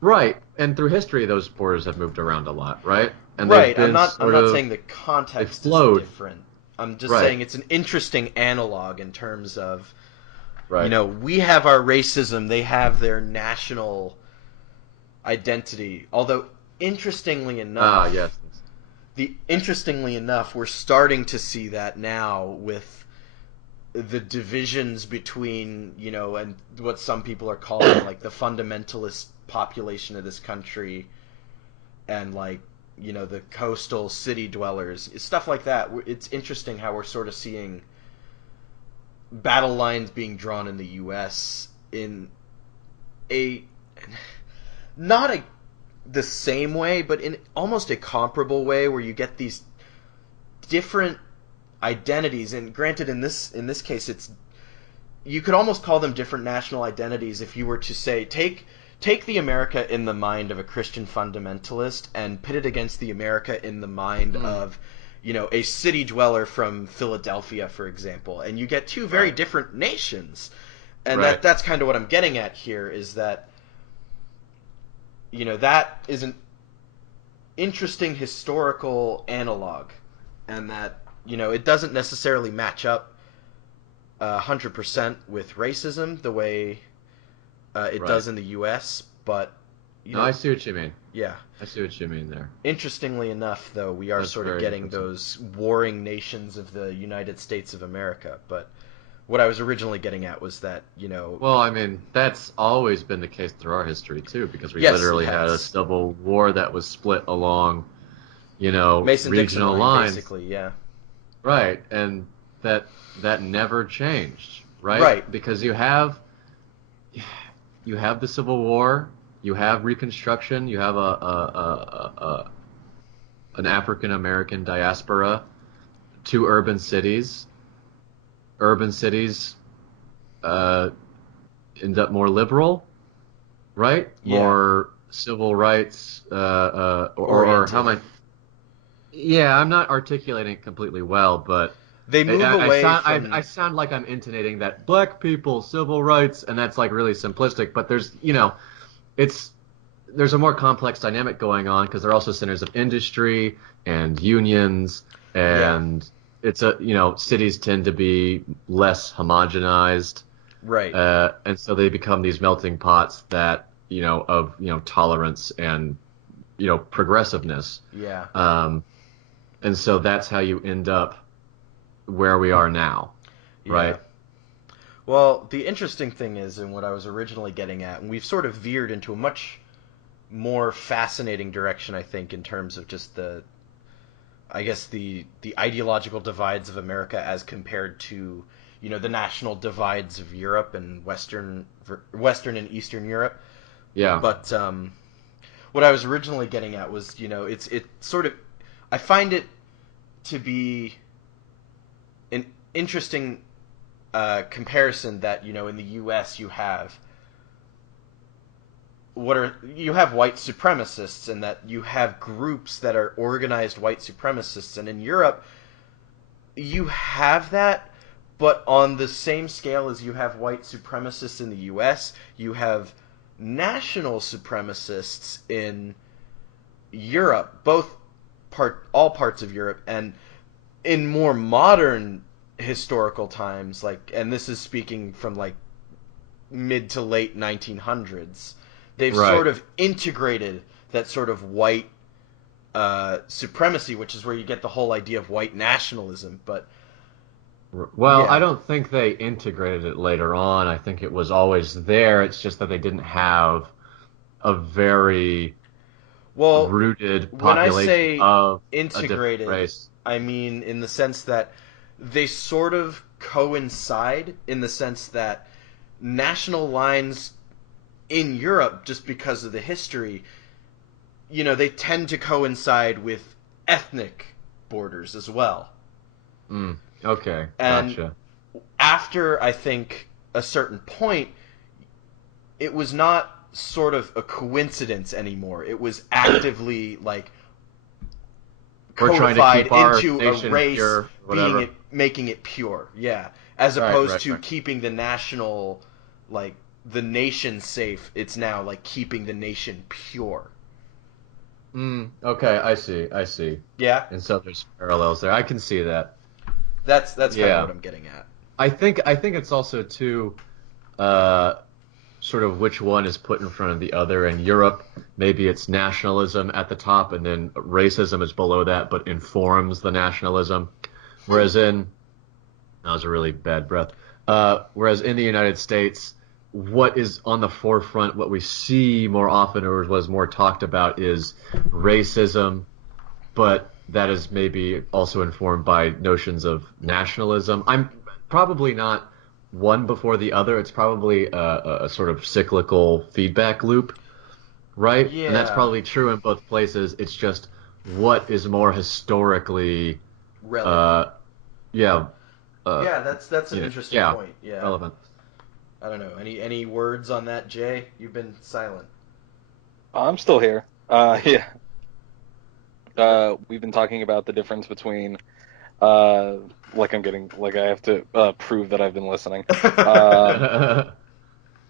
Right. And through history those borders have moved around a lot, right? And right. I'm not saying the context is different. I'm just saying it's an interesting analog in terms of we have our racism, they have their national identity. Although interestingly enough, we're starting to see that now with the divisions between, and what some people are calling like the fundamentalist population of this country, and like, the coastal city dwellers, stuff like that. It's interesting how we're sort of seeing battle lines being drawn in the U.S. in a not a the same way, but in almost a comparable way, where you get these different identities. And granted, in this case, it's, you could almost call them different national identities if you were to say, take the America in the mind of a Christian fundamentalist and pit it against the America in the mind of, a city dweller from Philadelphia, for example, and you get two very different nations. And that's kind of what I'm getting at here, is that, that is an interesting historical analog, and that, it doesn't necessarily match up 100% with racism the way it does in the U.S., but I see what you mean. Yeah, I see what you mean there. Interestingly enough, though, we are sort of getting those warring nations of the United States of America. But what I was originally getting at was that, Well, I mean, that's always been the case through our history too, because we Yes, literally it had has. a civil war that was split along, Mason-Dixon regional line, lines. basically, yeah. Right, and that never changed, right? Right. Because you have the Civil War, you have Reconstruction, you have an African American diaspora, two urban cities. Urban cities end up more liberal, right? Yeah. More civil rights, or how am I? Yeah, I'm not articulating it completely well, but They move away from... I sound like I'm intonating that black people, civil rights, and that's like really simplistic. But there's, there's a more complex dynamic going on, because they're also centers of industry and unions, and it's cities tend to be less homogenized, Right. and so they become these melting pots that of tolerance and progressiveness. Yeah. And so that's how you end up where we are now, right? Yeah. Well, the interesting thing is, and what I was originally getting at, and we've sort of veered into a much more fascinating direction, I think, in terms of just the ideological divides of America as compared to, the national divides of Europe and Western and Eastern Europe. Yeah. But what I was originally getting at was, it sort of, I find it to be an interesting comparison that, in the U.S. you have white supremacists, and that you have groups that are organized white supremacists, and in Europe you have that, but on the same scale as you have white supremacists in the U.S., you have national supremacists in Europe, all parts of Europe, and in more modern historical times, like, and this is speaking from like mid to late 1900s, they've sort of integrated that sort of white supremacy, which is where you get the whole idea of white nationalism. But I don't think they integrated it later on. I think it was always there. It's just that they didn't have a very rooted population of integrated, a different race. I mean in the sense that they sort of coincide, in the sense that national lines in Europe, just because of the history, they tend to coincide with ethnic borders as well. Okay, and gotcha. After, I think, a certain point, it was not sort of a coincidence anymore. It was actively like codified into a race, making it pure. Yeah, as opposed to keeping the national, like the nation safe. It's now like keeping the nation pure. Okay, I see. Yeah. And so there's parallels there. I can see that. That's kind of what I'm getting at. I think it's also too, sort of which one is put in front of the other. In Europe, maybe it's nationalism at the top, and then racism is below that, but informs the nationalism. Whereas in That was a really bad breath. Whereas in the United States, what is on the forefront, what we see more often or was more talked about is racism, but that is maybe also informed by notions of nationalism. I'm probably not one before the other. It's probably a sort of cyclical feedback loop, right? And that's Yeah, probably true in both places. It's just what is more historically, relevant. uh, yeah, Yeah, that's an interesting yeah, point. Yeah, relevant. I don't know. Any words on that, Jay? You've been silent. I'm still here. Yeah. We've been talking about the difference between, uh, like I have to prove that I've been listening. Um,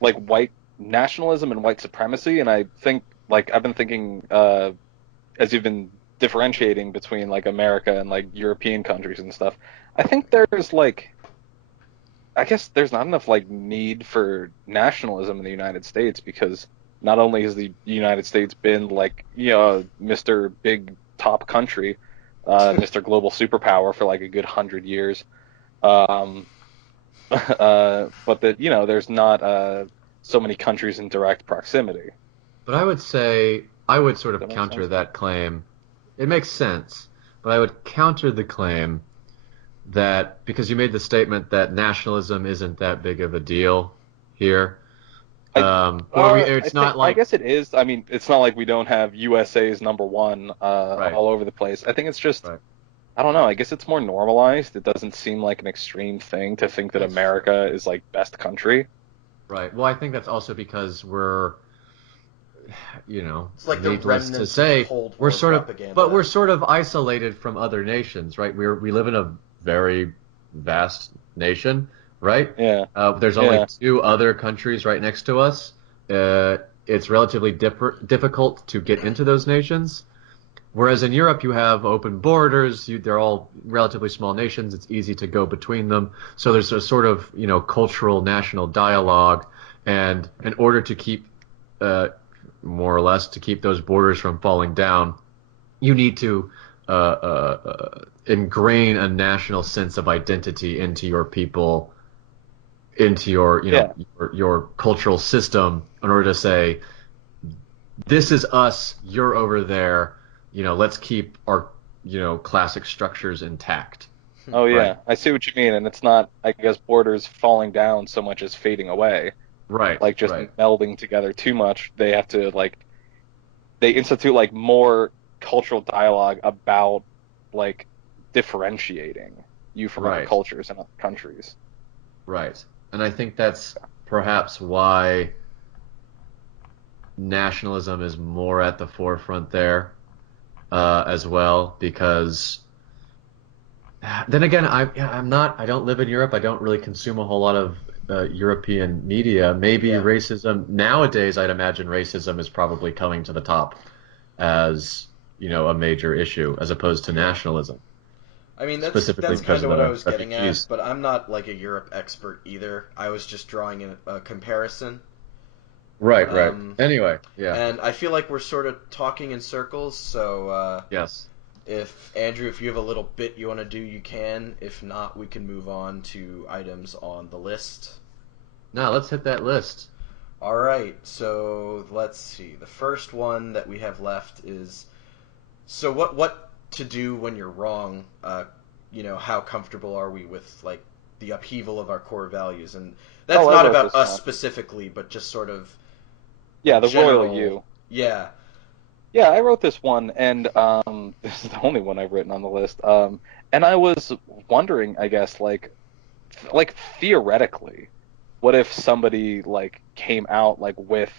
like white nationalism and white supremacy, and I think like I've been thinking as you've been differentiating between like America and like European countries and stuff. I think there's like I guess there's not enough like need for nationalism in the United States because not only has the United States been like Mr. Big Top Country, Mr. Global Superpower for like a good 100 years, um, but that there's not so many countries in direct proximity. But I would say I would sort Does of that make counter sense? that claim. It makes sense, but I would counter the claim that because you made the statement that nationalism isn't that big of a deal here, I or I it's think not I like guess it is. I mean, it's not like we don't have USA's number one right, all over the place. I think it's just right. I don't know. I guess it's more normalized. It doesn't seem like an extreme thing to think that That's true. America is like best country. Right. Well, I think that's also because we're, It's like the needless to remnants of say, Cold we're War sort of, but propaganda. we're sort of isolated from other nations, right? We live in a very vast nation, right? Yeah, There's only yeah, two other countries right next to us. It's relatively difficult to get into those nations. Whereas in Europe, you have open borders. They're all relatively small nations. It's easy to go between them. So there's a sort of, cultural national dialogue. And in order to keep, more or less, to keep those borders from falling down, you need to ingrain a national sense of identity into your people, into your, yeah. your cultural system in order to say, this is us, you're over there, let's keep our, classic structures intact, Oh right? yeah, I see what you mean. And it's not, I guess, borders falling down so much as fading away, Right, like just right, melding together too much. They have to like they institute like more cultural dialogue about like differentiating you from other right, cultures and other countries. right. And I think that's perhaps why nationalism is more at the forefront there, as well, because then again, I don't live in Europe. I don't really consume a whole lot of European media. Maybe Yeah. racism nowadays, I'd imagine racism is probably coming to the top as, a major issue as opposed to Yeah. nationalism, I mean, specifically that's because kind of of what I the was getting at, refugees. but I'm not like a Europe expert either. I was just drawing a comparison. Right, right. Um, Anyway, yeah, and I feel like we're sort of talking in circles, so yes. if Andrew, if you have a little bit you want to do, you can. If not, we can move on to items on the list. Now let's hit that list. All right, so let's see. The first one that we have left is so what to do when you're wrong. How comfortable are we with like the upheaval of our core values? And that's Oh, I not wrote about this us one. specifically, but just sort of the Yeah, the royal general. you. Yeah, Yeah, I wrote this one, and this is the only one I've written on the list. And I was wondering, I guess, like theoretically, what if somebody like came out like with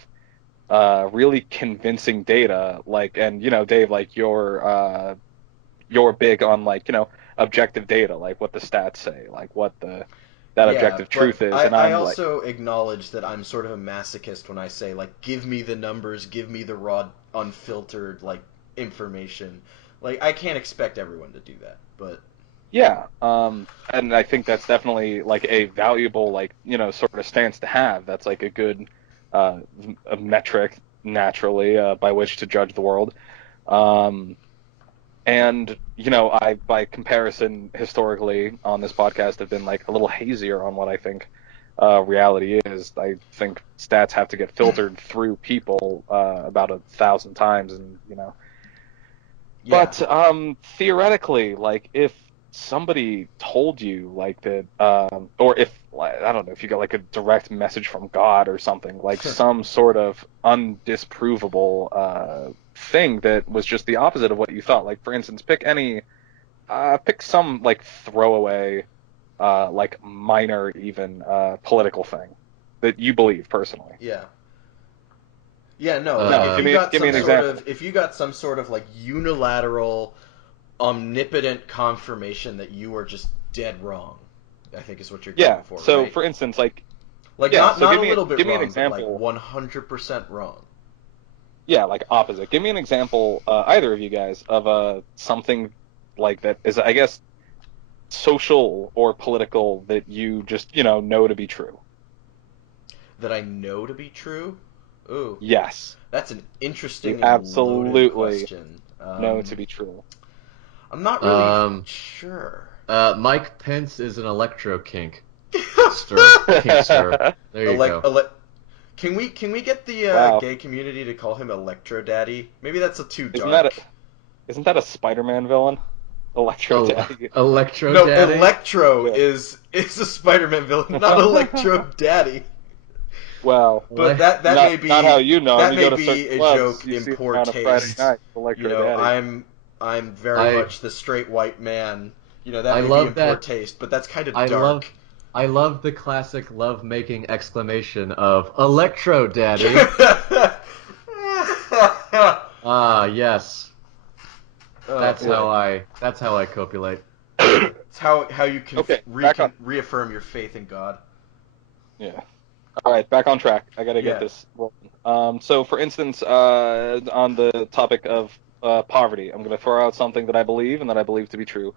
really convincing data, like, and Dave, like you're big on like objective data, like what the stats say, like what the that yeah, objective but truth is, I and I I'm like, also acknowledge that I'm sort of a masochist when I say like give me the numbers, give me the raw, unfiltered like information. Like I can't expect everyone to do that, but yeah, and I think that's definitely like a valuable like sort of stance to have. That's like a good uh, a metric naturally by which to judge the world. Um, And, you know, I, by comparison, historically on this podcast have been like a little hazier on what I think reality is. I think stats have to get filtered through people about 1,000 times, and you know. Yeah. But theoretically, like if somebody told you like that, or if like, I don't know, if you got like a direct message from God or something, like some sort of undisprovable thing that was just the opposite of what you thought. Like for instance, pick some like throwaway, like minor even political thing that you believe personally. Yeah. Yeah, no, No, like give me an example. if you got some sort of like unilateral, omnipotent confirmation that you are just dead wrong, I think is what you're going for, So right? for instance, like yeah, not give a little bit give me wrong, an example. but like 100% wrong. Yeah, like opposite. Give me an example, either of you guys, of something like that is, I guess, social or political that you just, know to be true. That I know to be true? Ooh. Yes. That's an interesting You and absolutely loaded question. know to be true. I'm not really sure. Mike Pence is an electro kinkster. There you go. Can we get the Wow. gay community to call him Electro Daddy? Maybe that's too Isn't dark. Isn't that a Spider-Man villain? Electro Daddy. Electro no, Daddy? Electro is a Spider-Man villain, not Electro Daddy. Well, but that not, may be not how you know. that You may go to be certain a clubs, joke you in see poor him on a taste. Friday night, Electro Daddy. I'm very much the straight white man. That may be in poor taste, but that's kind of dark. I love the classic love-making exclamation of Electro Daddy. Yes. That's how I copulate. It's how you can reaffirm your faith in God. Yeah. All right, back on track. I gotta get this rolling. So, for instance, on the topic of poverty, I'm gonna throw out something that I believe and that I believe to be true.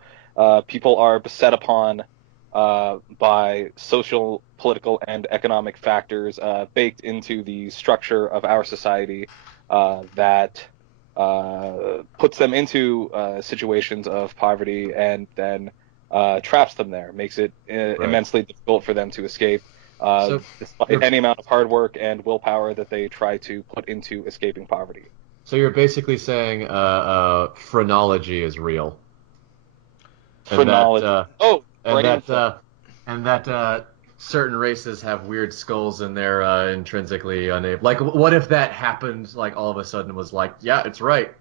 People are beset upon by social, political, and economic factors baked into the structure of our society that puts them into situations of poverty and then traps them there, makes it immensely difficult for them to escape, despite any amount of hard work and willpower that they try to put into escaping poverty. So you're basically saying phrenology is real. Phrenology. And that certain races have weird skulls and they're intrinsically unable. Like, what if that happened? Like, all of a sudden, was like, yeah, it's right.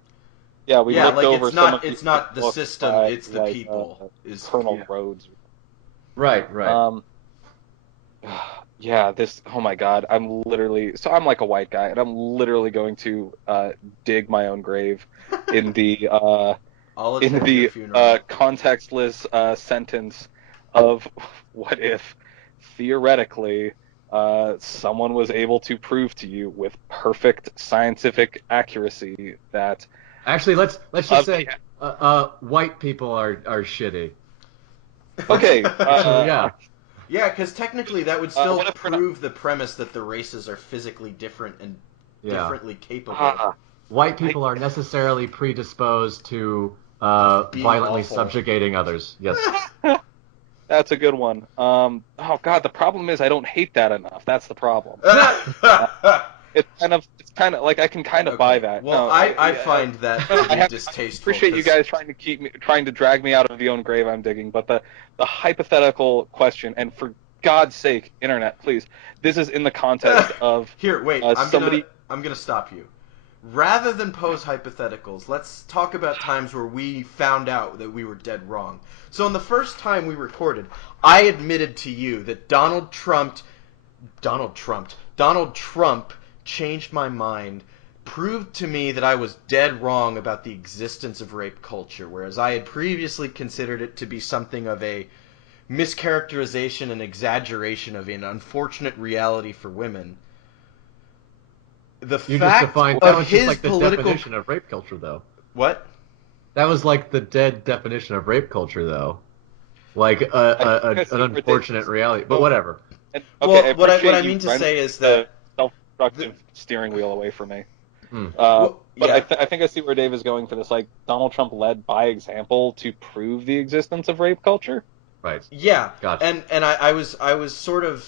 Yeah, we looked over it's not the system, it's the people. Colonel Rhodes. Right. Yeah, oh my God, I'm like a white guy, and I'm literally going to dig my own grave in the contextless sentence of what if theoretically someone was able to prove to you with perfect scientific accuracy that actually let's just say white people are shitty. Okay. Yeah, because technically that would still prove the premise that the races are physically different and differently capable. White people are necessarily predisposed to violently subjugating others. Yes. That's a good one. Oh God, the problem is I don't hate that enough. That's the problem. It's kind of like I can kind of buy that. Well, no, I find that to be distasteful. I appreciate you guys trying to drag me out of the own grave I'm digging, but the hypothetical question, and for God's sake, internet, please, this is in the context of here. Wait, I'm gonna stop you. Rather than pose hypotheticals, let's talk about times where we found out that we were dead wrong. So in the first time we recorded, I admitted to you that Donald Trump changed my mind, proved to me that I was dead wrong about the existence of rape culture, whereas I had previously considered it to be something of a mischaracterization and exaggeration of an unfortunate reality for women. The fact of his political definition of rape culture, though. What? That was like the dead definition of rape culture, though. Like an unfortunate reality, but whatever. Okay, well, what I mean to say is that self-destructive steering wheel away from me. But I think I see where Dave is going for this. Like, Donald Trump led by example to prove the existence of rape culture. Right. Yeah. Gotcha. And I was sort of,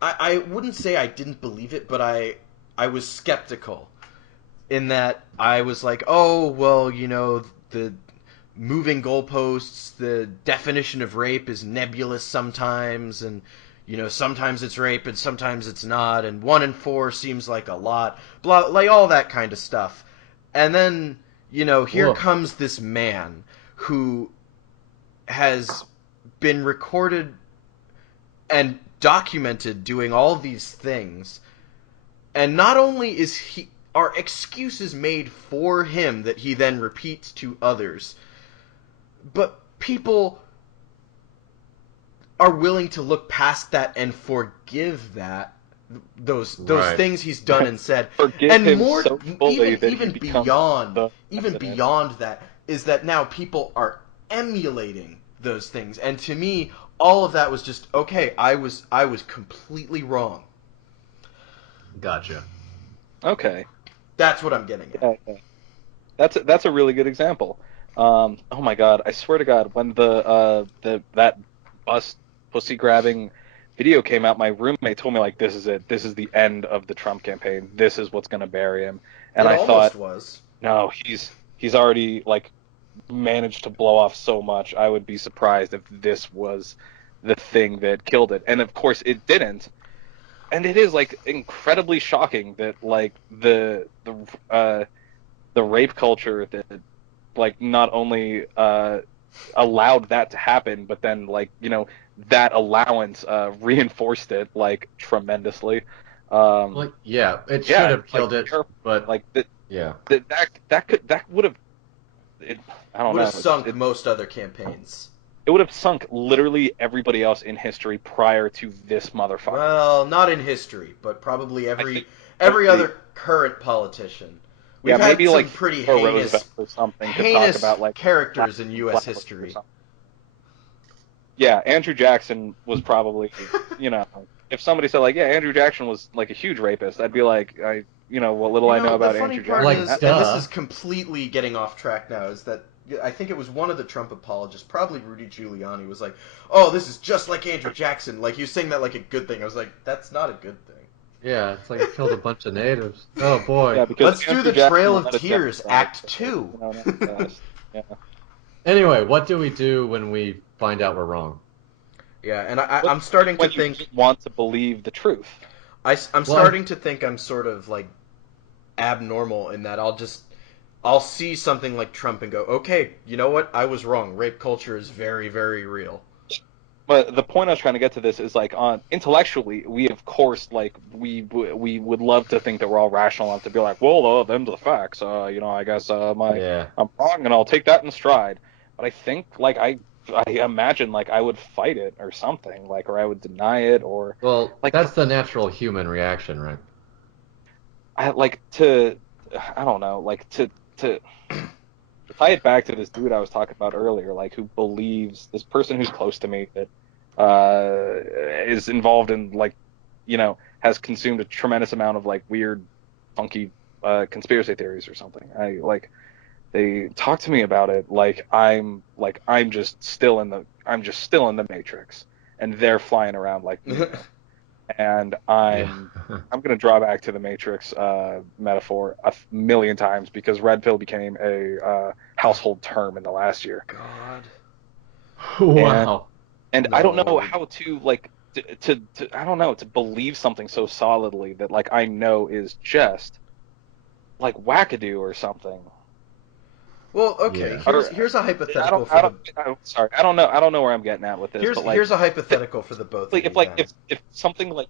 I wouldn't say I didn't believe it, but I was skeptical in that I was like, oh, well, the moving goalposts, the definition of rape is nebulous sometimes, and sometimes it's rape and sometimes it's not, and 1 in 4 seems like a lot, blah, like all that kind of stuff. And then here comes this man who has been recorded and documented doing all these things, and not only are excuses made for him that he then repeats to others, but people are willing to look past that and forgive those Right. things he's done and said. Forgive and him more, so fully that even he becomes beyond the even president. beyond that is that now people are emulating those things. And to me, all of that was just okay. I was completely wrong. Gotcha. Okay. That's what I'm getting at. Yeah. That's a really good example. Oh my God! I swear to God, when that bus pussy grabbing video came out, my roommate told me like, "This is it. This is the end of the Trump campaign. This is what's going to bury him." And It I almost thought, was. no, he's already like managed to blow off so much. I would be surprised if this was the thing that killed it. And of course, it didn't. And it is like incredibly shocking that like the rape culture that like not only allowed that to happen, but then like that allowance reinforced it like tremendously. Well, yeah, it should have killed it, but like yeah, that would have. I don't would know. have sunk most other campaigns. It would have sunk literally everybody else in history prior to this motherfucker. Well, not in history, but probably every other current politician. We've had maybe some like pretty Roosevelt or something heinous could talk about like characters in U.S. history. Yeah, Andrew Jackson was probably, if somebody said like, yeah, Andrew Jackson was like a huge rapist, I'd be like, what little I know about Andrew Jackson. Like, is, and this is completely getting off track now, is that I think it was one of the Trump apologists, probably Rudy Giuliani, was like, oh, this is just like Andrew Jackson. Like, he was saying that like a good thing. I was like, that's not a good thing. Yeah, it's like he killed a bunch of natives. Oh, boy. Yeah, Let's Andrew do the Jackson Trail of Tears, Act 2. Yeah. Anyway, what do we do when we find out we're wrong? Yeah, and I'm starting to think... you want to believe the truth. I'm starting to think I'm sort of, like, abnormal in that I'll see something like Trump and go, okay, you know what? I was wrong. Rape culture is very, very real. But the point I was trying to get to this is like intellectually, we of course like we would love to think that we're all rational enough to be like, well, them's the facts. I guess I'm wrong and I'll take that in stride. But I think like I imagine like I would fight it or something like, or I would deny it or like that's the natural human reaction, right? I don't know, like to tie it back to this dude I was talking about earlier, like who believes, this person who's close to me that is involved in like, has consumed a tremendous amount of like weird, funky conspiracy theories or something. They talk to me about it like I'm just still in the Matrix and they're flying around like me. And I'm going to draw back to the Matrix metaphor a million times because red pill became a household term in the last year. God. Wow. And no. I don't know how to like I don't know, to believe something so solidly that like I know is just like wackadoo or something. Well, okay. Yeah. Here's a hypothetical sorry, I don't know where I'm getting at with this. Here's a hypothetical for the both of you. If something like,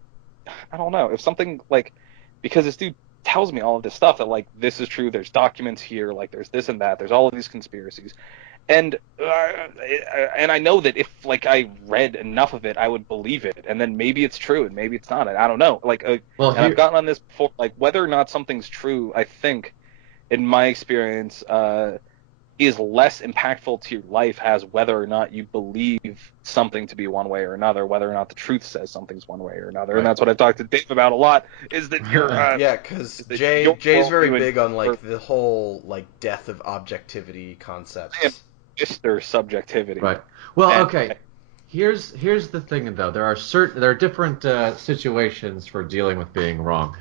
I don't know, if something like, because this dude tells me all of this stuff that like this is true. There's documents here, like there's this and that. There's all of these conspiracies, and I know that if like I read enough of it, I would believe it, and then maybe it's true and maybe it's not. I don't know. Like, I've gotten on this before. Like whether or not something's true, I think, in my experience, is less impactful to your life as whether or not you believe something to be one way or another, whether or not the truth says something's one way or another. Right. And that's what I've talked to Dave about a lot, is that Yeah, because your Jay's very worldview and big on your like the whole like death of objectivity concepts. Mr. Subjectivity. Right. Well, And- okay. Here's the thing though. There are different situations for dealing with being wrong.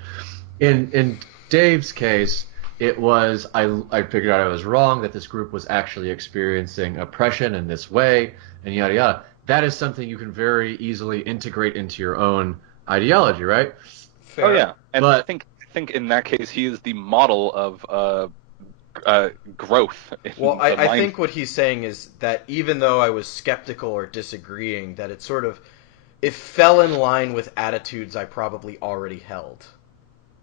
In Dave's case, it was I figured out I was wrong, that this group was actually experiencing oppression in this way, and yada yada. That is something you can very easily integrate into your own ideology, right? Fair. Oh yeah, and But- I think in that case he is the model of growth. Well, I think what he's saying is that even though I was skeptical or disagreeing, that it fell in line with attitudes I probably already held.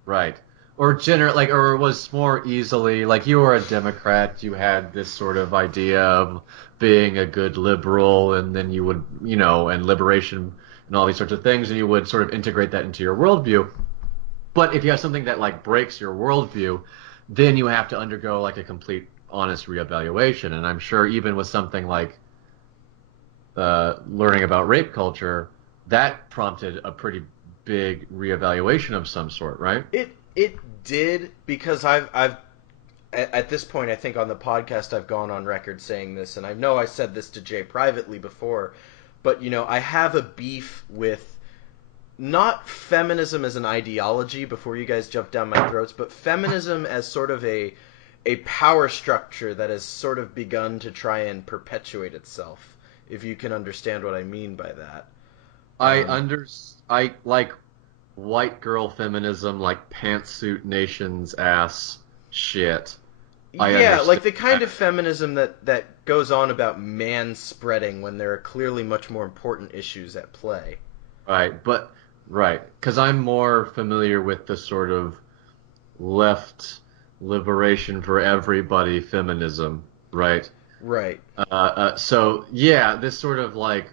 Right. Or or it was more easily, like, you were a Democrat, you had this sort of idea of being a good liberal, and then you would, and liberation and all these sorts of things, and you would sort of integrate that into your worldview. But if you have something that, like, breaks your worldview, then you have to undergo, like, a complete honest reevaluation. And I'm sure even with something like learning about rape culture, that prompted a pretty big reevaluation of some sort, right? It did, because I've at this point, I think on the podcast I've gone on record saying this, and I know I said this to Jay privately before, but I have a beef with not feminism as an ideology, before you guys jump down my throats, but feminism as sort of a power structure that has sort of begun to try and perpetuate itself, if you can understand what I mean by that. I like white girl feminism, like pantsuit nations ass shit. Yeah, like the kind of feminism that goes on about man-spreading when there are clearly much more important issues at play. Right, because I'm more familiar with the sort of left liberation for everybody feminism, right? Right. So yeah, this sort of like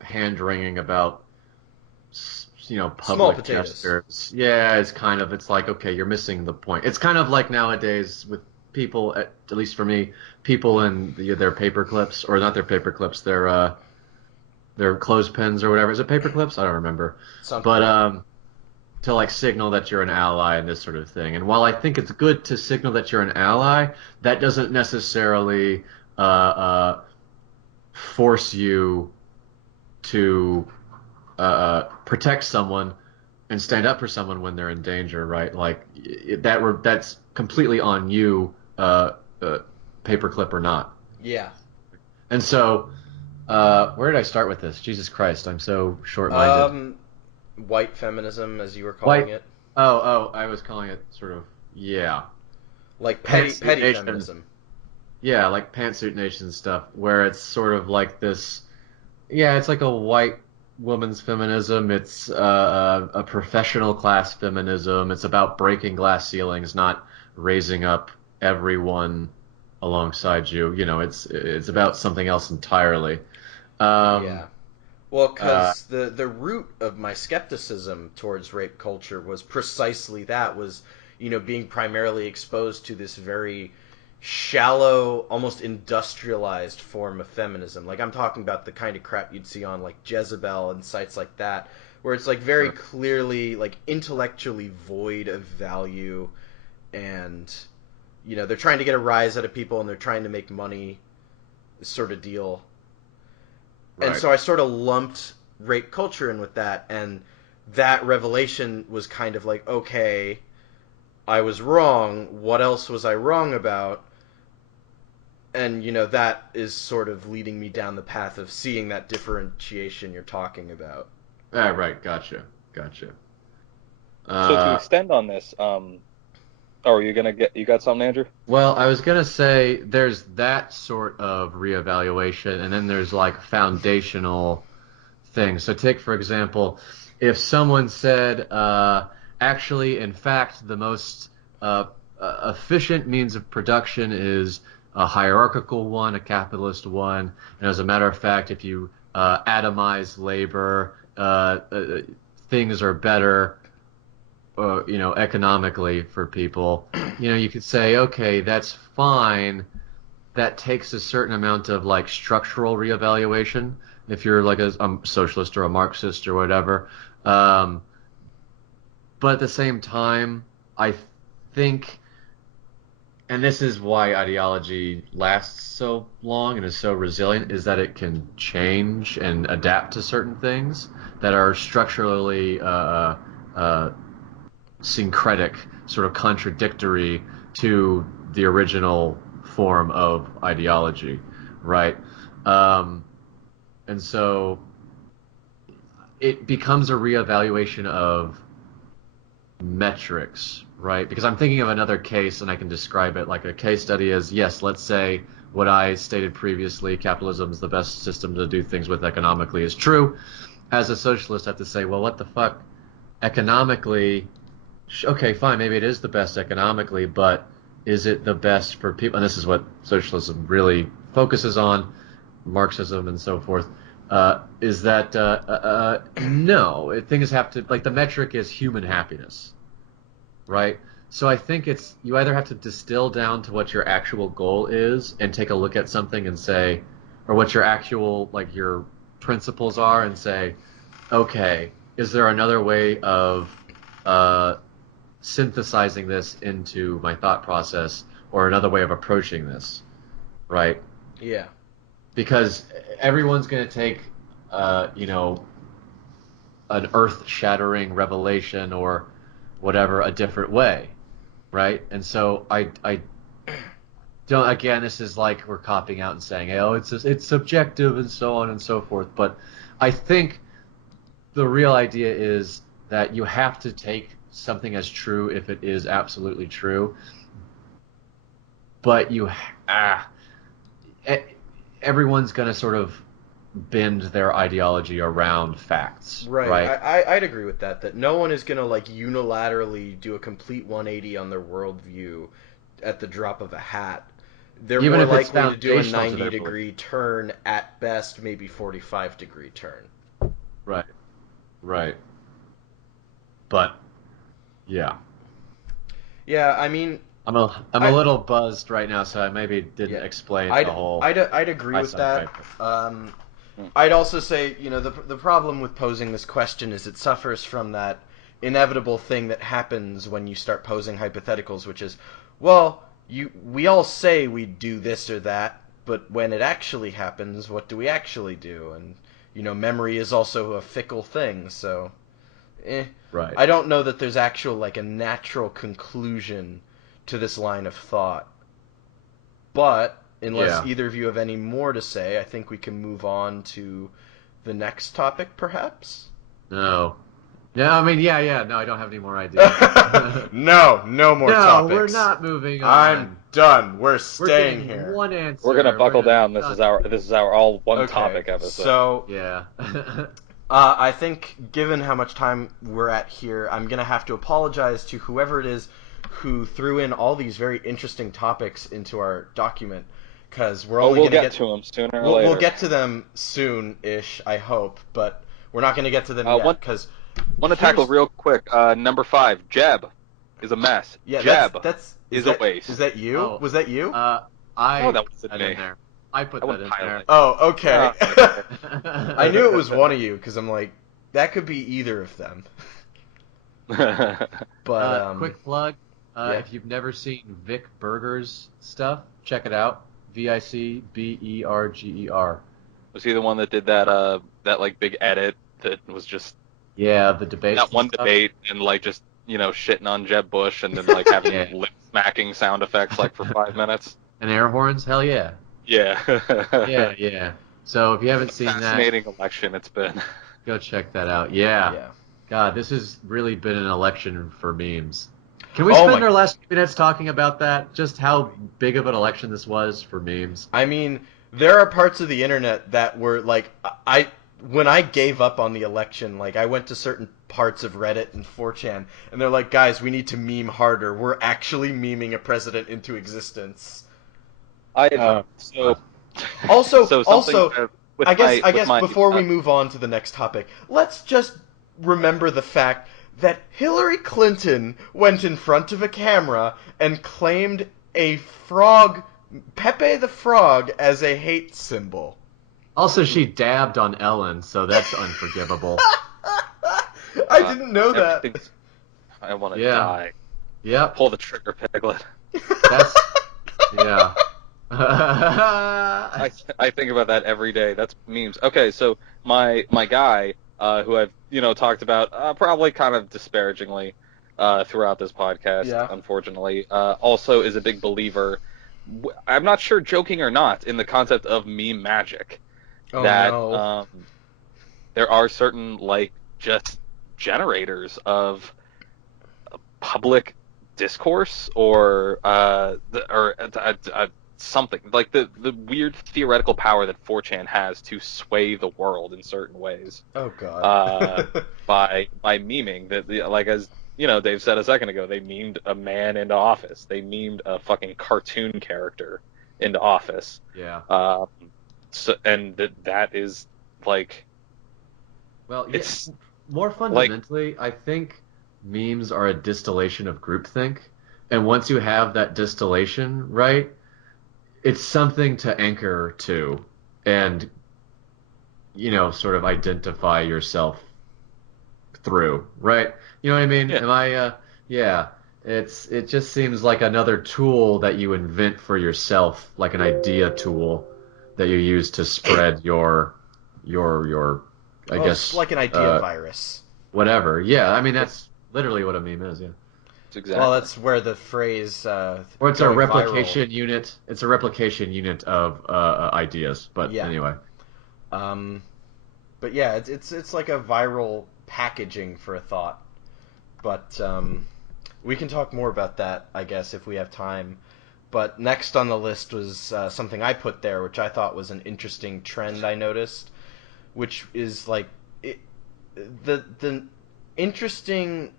hand-wringing about public gestures. Yeah, it's like, okay, you're missing the point. It's kind of like nowadays with people, at least for me, people in their paper clips, or not their paper clips, their clothespins or whatever. Is it paper clips? I don't remember. Something. But to like signal that you're an ally and this sort of thing. And while I think it's good to signal that you're an ally, that doesn't necessarily force you to protect someone and stand up for someone when they're in danger, right? Like that's completely on you, paperclip or not. Yeah. And so, where did I start with this? Jesus Christ, I'm so short-minded. White feminism, as you were calling it. Oh, I was calling it sort of, yeah. Like petty Nation. feminism. Yeah, like pantsuit nation stuff, where it's sort of like this. Yeah, it's like a white woman's feminism. It's a professional class feminism. It's about breaking glass ceilings, not raising up everyone alongside you. It's about something else entirely. Yeah. Well, because the root of my skepticism towards rape culture was precisely that, was, being primarily exposed to this very shallow, almost industrialized form of feminism. Like, I'm talking about the kind of crap you'd see on, like, Jezebel and sites like that, where it's, like, very clearly, like, intellectually void of value, and, they're trying to get a rise out of people, and they're trying to make money, this sort of deal. Right. And so I sort of lumped rape culture in with that, and that revelation was kind of like, okay, I was wrong. What else was I wrong about? And, that is sort of leading me down the path of seeing that differentiation you're talking about. Right, gotcha. So to extend on this, you got something, Andrew? Well, I was gonna say there's that sort of reevaluation, and then there's like foundational things. So take, for example, if someone said, actually, in fact, the most efficient means of production is a hierarchical one, a capitalist one, and as a matter of fact, if you atomize labor, things are better, economically for people. you could say, okay, that's fine. That takes a certain amount of like structural reevaluation if you're like a socialist or a Marxist or whatever. Um, but at the same time, I think, and this is why ideology lasts so long and is so resilient, is that it can change and adapt to certain things that are structurally uh, syncretic, sort of contradictory to the original form of ideology, right? Um, and so it becomes a reevaluation of metrics, right? Because I'm thinking of another case and I can describe it like a case study is, yes, let's say what I stated previously, capitalism is the best system to do things with economically is true. As a socialist, I have to say, well, what the fuck? Economically, okay, fine, maybe it is the best economically, but is it the best for people? And this is what socialism really focuses on, Marxism and so forth. Is that no? Things have to, like, the metric is human happiness, right? So I think it's, you either have to distill down to what your actual goal is and take a look at something and say, or what your actual, like, your principles are and say, okay, is there another way of synthesizing this into my thought process or another way of approaching this, right? Yeah. Because everyone's going to take, an earth-shattering revelation or whatever a different way, right? And so I don't. Again, this is like we're copying out and saying, hey, oh, it's subjective and so on and so forth. But I think the real idea is that you have to take something as true if it is absolutely true, but everyone's going to sort of bend their ideology around facts, right? I'd agree with that. That no one is gonna like unilaterally do a complete 180 on their worldview at the drop of a hat. They're Even more if it's likely to do a foundational to their 90-degree turn at best, maybe 45-degree turn. Right, right. But yeah, Yeah, I mean, I'm a little buzzed right now, so I maybe didn't explain I'd, the whole. I'd agree with that. I'd also say, the problem with posing this question is it suffers from that inevitable thing that happens when you start posing hypotheticals, which is, well, we all say we do this or that, but when it actually happens, what do we actually do? And memory is also a fickle thing, so Right. I don't know that there's actual like a natural conclusion to this line of thought. But unless either of you have any more to say, I think we can move on to the next topic, perhaps? No. No, I mean, yeah. No, I don't have any more ideas. No more topics. No, we're not moving on. I'm done. We're We're staying getting here. one answer. We're gonna buckle down. This This is our all one Okay, topic episode. So yeah. I think, given how much time we're at here, I'm going to have to apologize to whoever it is who threw in all these very interesting topics into our document, because we're only we'll going to get to them sooner or we'll, later. We'll get to them soon-ish, I hope, but we're not going to get to them yet, because... Want to tackle real quick, number 5, Jeb is a mess. Yeah, Jeb that's is a waste. Is that you? Oh. Was that you? that wasn't me. in there. I put that in there. Oh, okay. I knew it was one of you, because I'm like, that could be either of them. But quick plug. If you've never seen Vic Berger's stuff, check it out. VICBERGER. Was he the one that did that like big edit that was just Yeah, the debate. that one debate and like just shitting on Jeb Bush and then like having lip smacking sound effects like for 5 minutes And air horns? Hell yeah. yeah Yeah. So if you haven't seen fascinating election it's been. go check that out. Yeah. yeah. God, this has really been an election for memes. Can we spend our last few minutes talking about that? Just how big of an election this was for memes? I mean, there are parts of the internet that were like, when I gave up on the election, like I went to certain parts of Reddit and 4chan, and they're like, guys, we need to meme harder. We're actually memeing a president into existence. Also, I guess before we move on to the next topic, let's just remember the fact that Hillary Clinton went in front of a camera and claimed a frog, Pepe the Frog, as a hate symbol. Also, she dabbed on Ellen, so that's unforgivable. I didn't know that. I want to Yeah. die. Yep. Pull the trigger, Piglet. That's yeah. I think about that every day. That's memes. Okay, so my guy, who I've talked about probably kind of disparagingly throughout this podcast, Yeah. unfortunately, also is a big believer. I'm not sure, joking or not, in the concept of meme magic. Oh, that no. there are certain just generators of public discourse or something like the weird theoretical power that 4chan has to sway the world in certain ways. Oh, God. By memeing that, as Dave said a second ago, they memed a man into office. They memed a fucking cartoon character into office. Yeah. So, and that is like, well, it's more fundamentally, I think memes are a distillation of groupthink, and once you have that distillation, right, it's something to anchor to, and sort of identify yourself through, right? You know what I mean? Yeah. Am I? Yeah. It just seems like another tool that you invent for yourself, like an idea tool that you use to spread your I guess it's like an idea virus. Whatever. Yeah, I mean that's literally what a meme is. Yeah. Exactly. Well, that's where the phrase. Or it's a replication unit. It's a replication unit of ideas. But Yeah. anyway. But yeah, it's like a viral packaging for a thought. But we can talk more about that, I guess, if we have time. But next on the list was something I put there, which I thought was an interesting trend I noticed, which is like the interesting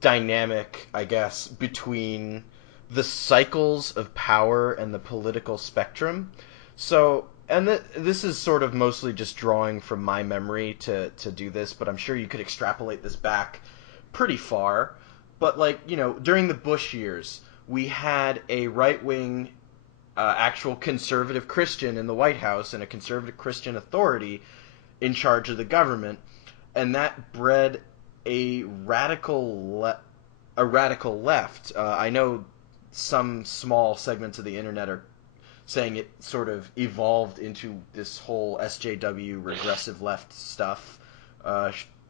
dynamic, I guess, between the cycles of power and the political spectrum. So, and this is sort of mostly just drawing from my memory to do this, but I'm sure you could extrapolate this back pretty far. But during the Bush years, we had a right-wing actual conservative Christian in the White House and a conservative Christian authority in charge of the government, and that bred a radical left. I know some small segments of the internet are saying it sort of evolved into this whole SJW regressive left stuff.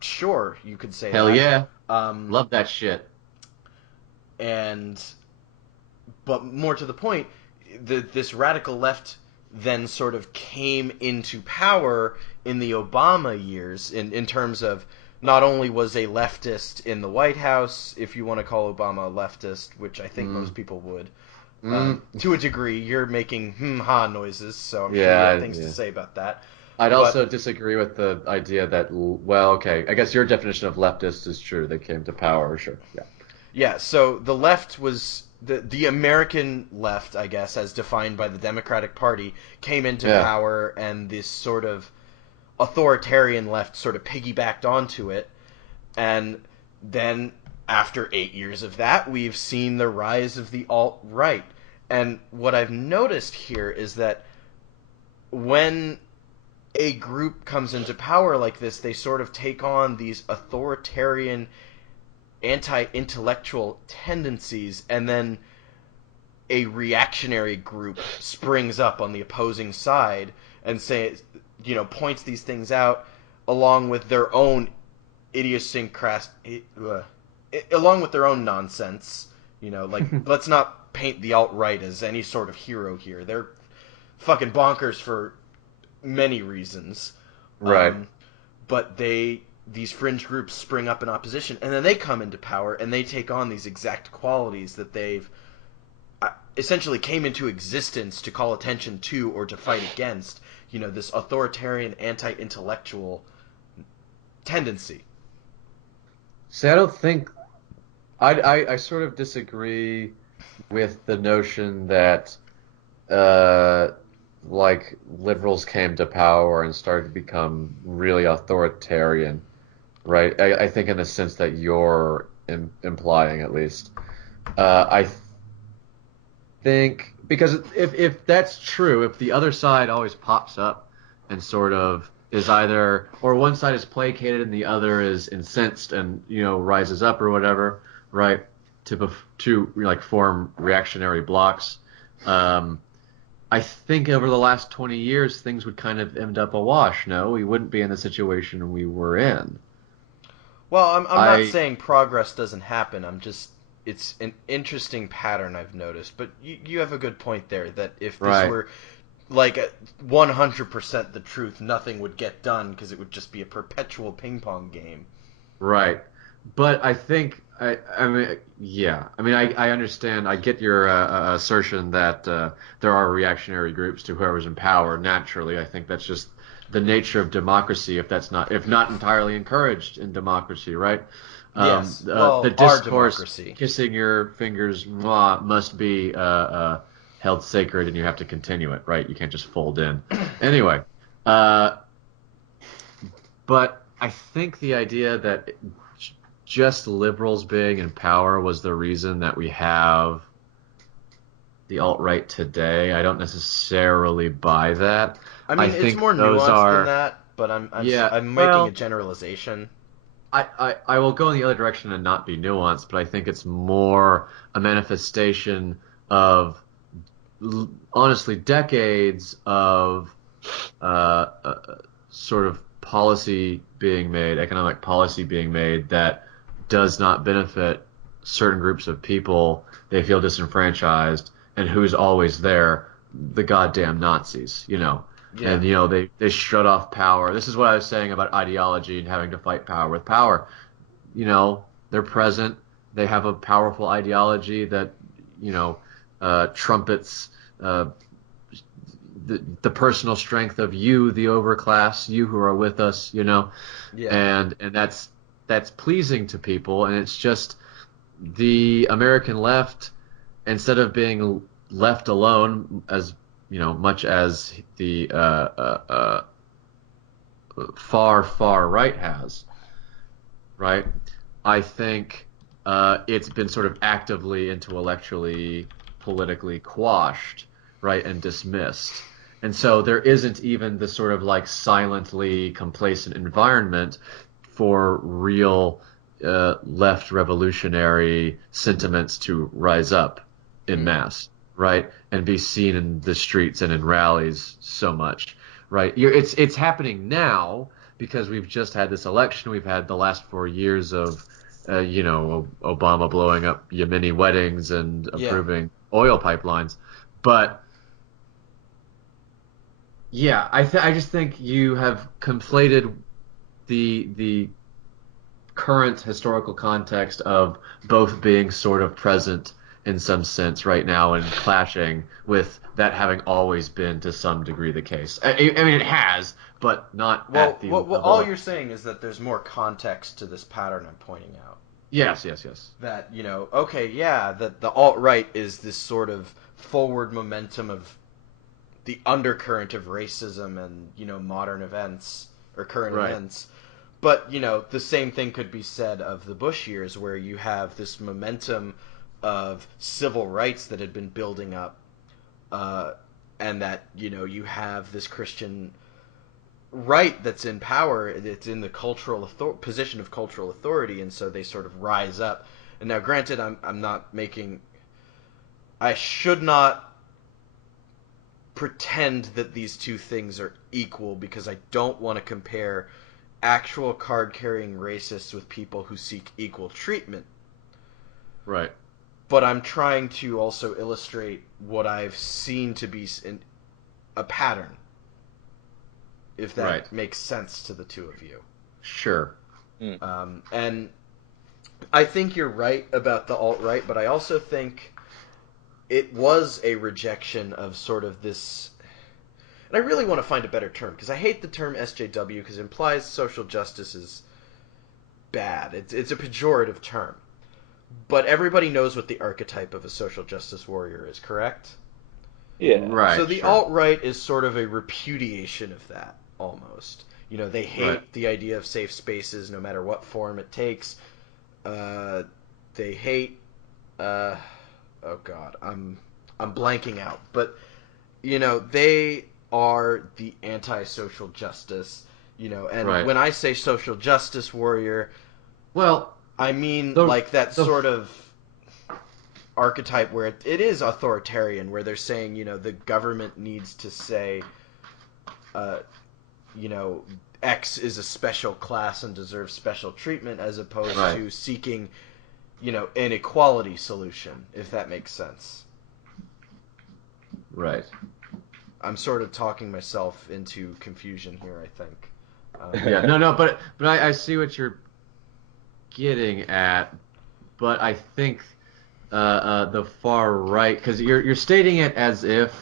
Sure, you could say Hell that. yeah. Love that shit. But more to the point, this radical left then sort of came into power in the Obama years in terms of not only was a leftist in the White House, if you want to call Obama a leftist, which I think most people would. To a degree, you're making ha noises, so I'm sure you have things to say about that. I'd also disagree with the idea that, well, okay, I guess your definition of leftist is true. They came to power, sure, yeah. Yeah, so the left was the American left, I guess, as defined by the Democratic Party, came into power, and this sort of authoritarian left sort of piggybacked onto it. And then after 8 years of that, we've seen the rise of the alt-right. And what I've noticed here is that when a group comes into power like this, they sort of take on these authoritarian anti-intellectual tendencies, and then a reactionary group springs up on the opposing side and points these things out along with their own along with their own nonsense. Let's not paint the alt-right as any sort of hero here. They're fucking bonkers for many reasons. Right. But these fringe groups spring up in opposition, and then they come into power, and they take on these exact qualities that they've essentially came into existence to call attention to or to fight against, this authoritarian anti-intellectual tendency. See, I don't think... I sort of disagree with the notion that, liberals came to power and started to become really authoritarian. right? I think in the sense that you're implying, at least. I think because if that's true, if the other side always pops up and sort of is either or one side is placated and the other is incensed and rises up or whatever, right? To like form reactionary blocks. I think over the last 20 years things would kind of end up awash. No, we wouldn't be in the situation we were in. Well, I'm not I saying progress doesn't happen. It's an interesting pattern I've noticed. But you have a good point there that if this right. were like 100% the truth, nothing would get done because it would just be a perpetual ping pong game. Right. But I think I mean yeah. I mean I understand. I get your assertion that there are reactionary groups to whoever's in power naturally. I think that's just the nature of democracy if not entirely encouraged in democracy, right? Yes. The Well, our discourse democracy. kissing your fingers mwah, must be held sacred and you have to continue it, right? You can't just fold in. Anyway, uh, but I think the idea that just liberals being in power was the reason that we have the alt-right today, I don't necessarily buy that. I I mean, it's think more those nuanced than are, that, but yeah, I'm making a well, generalization. I will go in the other direction and not be nuanced, but I think it's more a manifestation of honestly decades of sort of policy being made, economic policy being made that does not benefit certain groups of people. They feel disenfranchised, and who's always there? The goddamn Nazis. Yeah. And they shut off power. This is what I was saying about ideology and having to fight power with power. They're present. They have a powerful ideology that trumpets uh, the personal strength of you, the overclass, you who are with us, Yeah. and that's pleasing to people, and it's just the American left, instead of being left alone as much as the far right has, right? I think it's been sort of actively, intellectually, politically quashed, right, and dismissed. And so there isn't even the sort of like silently complacent environment for real left revolutionary sentiments to rise up in Hmm. mass, right, and be seen in the streets and in rallies so much, right? It's happening now because we've just had this election. We've had the last 4 years of, Obama blowing up Yemeni weddings and Yeah. approving oil pipelines. But yeah, I just think you have conflated the current historical context of both being sort of present in some sense right now and clashing with that having always been to some degree the case. I mean, it has, but not Well, at the what level all of. you're saying is that there's more context to this pattern I'm pointing out. Yes, yes, yes. That, okay, yeah, that the alt-right is this sort of forward momentum of the undercurrent of racism and, modern events or current Right. events. But, the same thing could be said of the Bush years where you have this momentum of civil rights that had been building up, uh, and that, you have this Christian right that's in power, it's in the position of cultural authority, and so they sort of rise up. And now, granted, I'm not making. I should not pretend that these two things are equal because I don't want to compare actual card carrying racists with people who seek equal treatment. Right. But I'm trying to also illustrate what I've seen to be a pattern, if Right. that makes sense to the two of you. Sure. And I think you're right about the alt-right, but I also think it was a rejection of sort of this. And I really want to find a better term because I hate the term SJW because it implies social justice is bad. It's a pejorative term. But everybody knows what the archetype of a social justice warrior is, correct? Yeah. So Right. the Sure. alt-right is sort of a repudiation of that, almost. They hate the idea of safe spaces, no matter what form it takes. They hate. Oh God, I'm blanking out. But they are the anti-social justice. And when I say social justice warrior, well, I mean that the sort of archetype where it is authoritarian, where they're saying, the government needs to say, X is a special class and deserves special treatment, as opposed to seeking, an equality solution, if that makes sense. Right. I'm sort of talking myself into confusion here, I think. Yeah, no, but I see what you're getting at, but I think the far right, because you're stating it as if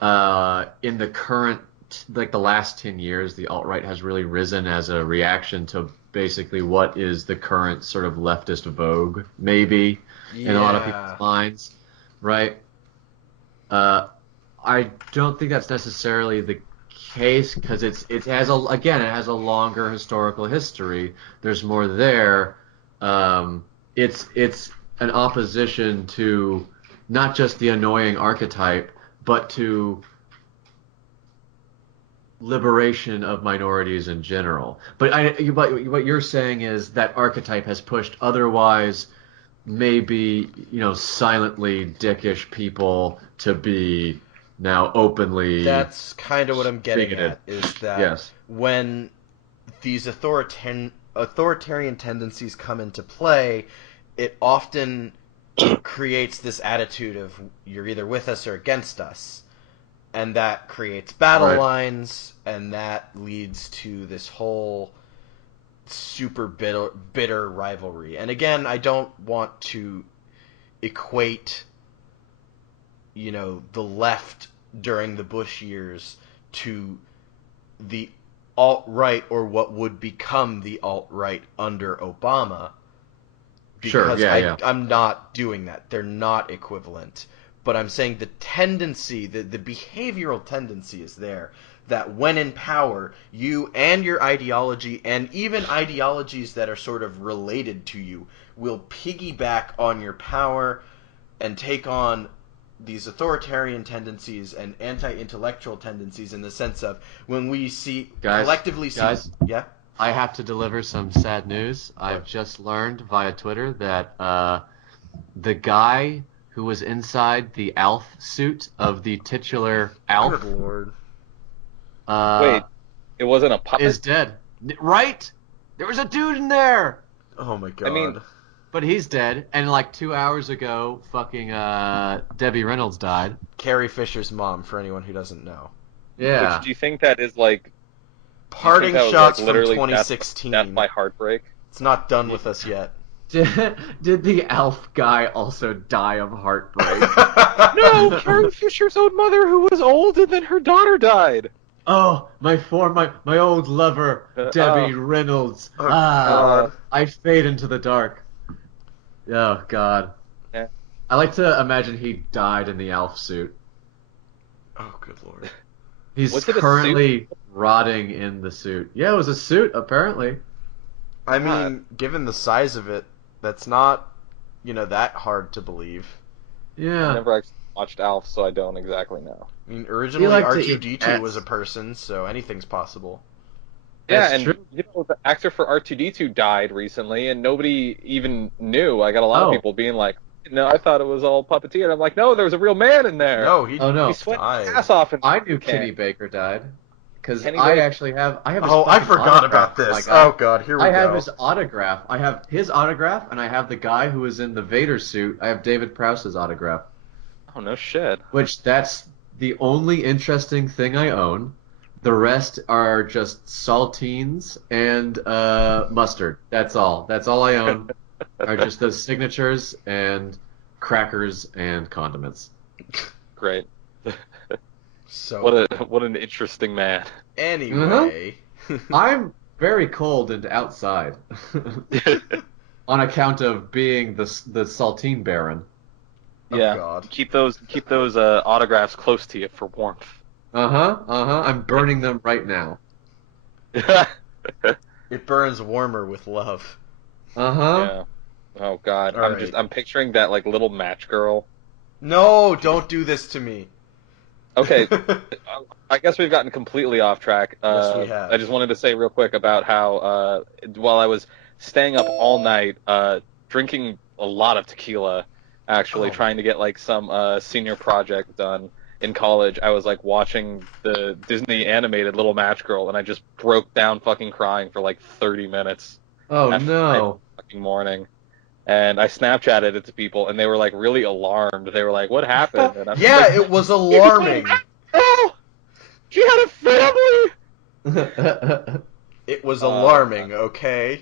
in the current, like the last 10 years, the alt-right has really risen as a reaction to basically what is the current sort of leftist vogue, maybe, in a lot of people's minds, right? I don't think that's necessarily the case, because it has a longer historical history. There's more there. It's an opposition to not just the annoying archetype, but to liberation of minorities in general. But what you're saying is that archetype has pushed otherwise maybe silently dickish people to be now openly. That's kind of what I'm getting bigoted. at, is that when these authoritarian tendencies come into play, it often creates this attitude of you're either with us or against us. And that creates battle lines, and that leads to this whole super bitter rivalry. And again, I don't want to equate, the left during the Bush years to the alt-right, or what would become the alt-right under Obama. Because I'm not doing that. They're not equivalent. But I'm saying the tendency, the behavioral tendency is there, that when in power, you and your ideology, and even ideologies that are sort of related to you, will piggyback on your power and take on these authoritarian tendencies and anti-intellectual tendencies, in the sense of when we collectively see... Yeah? I have to deliver some sad news. I've just learned via Twitter that the guy who was inside the Alf suit of the titular Alf. Good Lord. Wait, it wasn't a puppet? Is dead. Right? There was a dude in there! Oh my God. I mean, but he's dead, and like 2 hours ago, fucking Debbie Reynolds died. Carrie Fisher's mom, for anyone who doesn't know. Yeah. Which, do you think that is like... Parting shots from 2016. That's my heartbreak. It's not done with us yet. Did the Alf guy also die of heartbreak? No, Carrie Fisher's own mother, who was old, and then her daughter died. Oh, my old lover, Debbie Reynolds. God. I fade into the dark. Oh, God. Yeah. I like to imagine he died in the Alf suit. Oh, good Lord. He's Was it a currently rotting in the suit. Yeah, it was a suit, apparently. I mean, given the size of it, that's not, that hard to believe. Yeah. I never actually watched Alf, so I don't exactly know. I mean, originally liked to eat R2-D2 cats. was a person, so anything's possible. Yeah, That's and true. the actor for R2-D2 died recently, and nobody even knew. I got a lot of people being like, "No, I thought it was all puppeteer." And I'm like, "No, there was a real man in there." No, He sweat died. his ass off. I knew Kenny Baker died. Because Kenny I Baker? actually have his Oh, I fucking forgot autograph. about this. My guy. Oh God, here we go. I have his autograph. I have his autograph, and I have the guy who was in the Vader suit. I have David Prowse's autograph. Oh, no shit. Which, that's the only interesting thing I own. The rest are just saltines and mustard. That's all. That's all I own. Are just those signatures and crackers and condiments. Great. So What an interesting man. anyway, I'm very cold and outside on account of being the saltine baron. Yeah. Oh God. Keep those autographs close to you for warmth. I'm burning them right now. It burns warmer with love. Uh-huh. Yeah. Oh God, All right. I'm picturing that like little match girl. No, don't do this to me. Okay, I guess we've gotten completely off track. Yes, we have. I just wanted to say real quick about how while I was staying up all night, drinking a lot of tequila, actually Oh. trying to get like some senior project done in college, I was like watching the Disney animated Little Match Girl, and I just broke down fucking crying for like 30 minutes Oh at 5 no. fucking morning. And I Snapchatted it to people, and they were like really alarmed. They were like, "What happened?" And I'm Yeah, like, it was alarming. "Oh, she had a family." It was Oh, alarming, okay?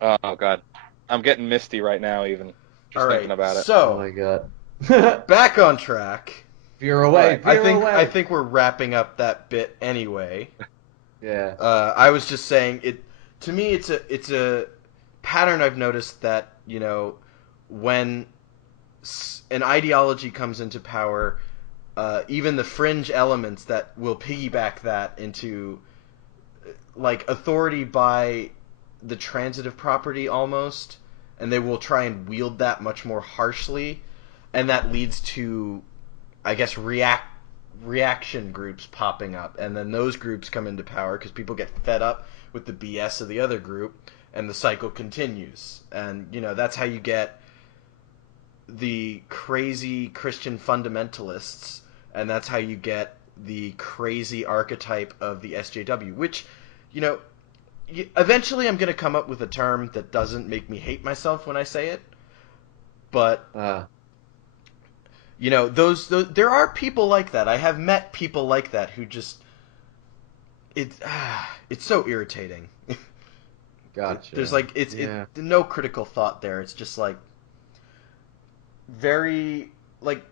Oh God, I'm getting misty right now, even just All right, thinking about it. Oh so, my god. back on track. Veer away, Right. veer I away. think we're wrapping up that bit anyway. Yeah. I was just saying it. To me, it's a pattern I've noticed that when an ideology comes into power, even the fringe elements that will piggyback that into like authority by the transitive property almost, and they will try and wield that much more harshly, and that leads to, I guess, reaction groups popping up, and then those groups come into power because people get fed up with the BS of the other group, and the cycle continues. And that's how you get the crazy Christian fundamentalists, and that's how you get the crazy archetype of the SJW, which, eventually I'm going to come up with a term that doesn't make me hate myself when I say it, but those there are people like that. I have met people like that who just it's so irritating. Gotcha. There's like it's no critical thought there. It's just like very like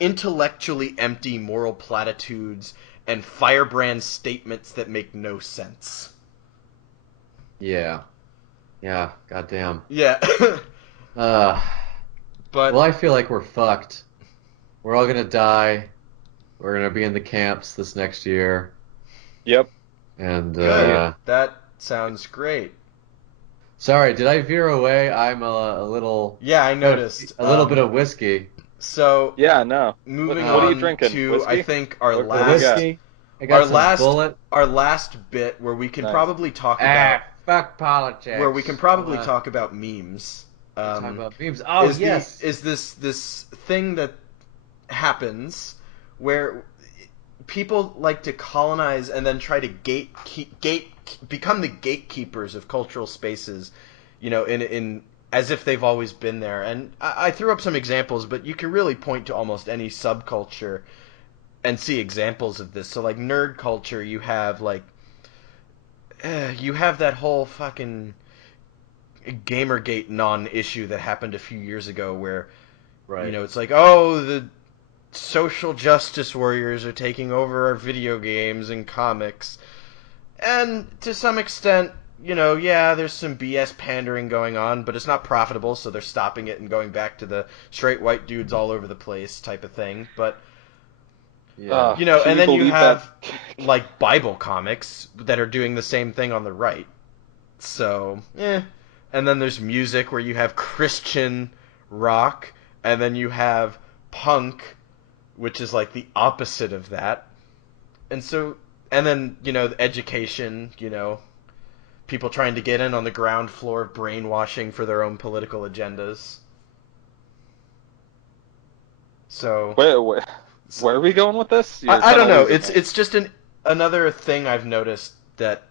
intellectually empty moral platitudes and firebrand statements that make no sense. Yeah. Yeah, goddamn. Yeah. But well, I feel like we're fucked. We're all gonna die. We're gonna be in the camps this next year. Yep. And good. That sounds great. Sorry, did I veer away? I'm a little. Yeah, I noticed. A little bit of whiskey. So Yeah, no. moving what on are you drinking? to Whiskey? I think our What do we last got? Whiskey. I got some bullet. our last bit where we can Nice. probably talk about Fuck politics. where we can probably Hold on. talk about memes. Talk about memes. Oh is yes. is this thing that happens where people like to colonize and then try to become the gatekeepers of cultural spaces, in as if they've always been there. And I threw up some examples, but you can really point to almost any subculture and see examples of this. So like nerd culture, you have like you have that whole fucking Gamergate non-issue that happened a few years ago where Right. it's like, oh, the social justice warriors are taking over our video games and comics. And to some extent, yeah, there's some BS pandering going on, but it's not profitable, so they're stopping it and going back to the straight white dudes all over the place type of thing. But Yeah. Can and then you believe have that? like Bible comics that are doing the same thing on the right. So, And then there's music where you have Christian rock, and then you have punk, which is like the opposite of that. And so, and then, education, people trying to get in on the ground floor of brainwashing for their own political agendas. So, Where are we going with this? You're I don't kinda know. losing me. It's just another thing I've noticed that,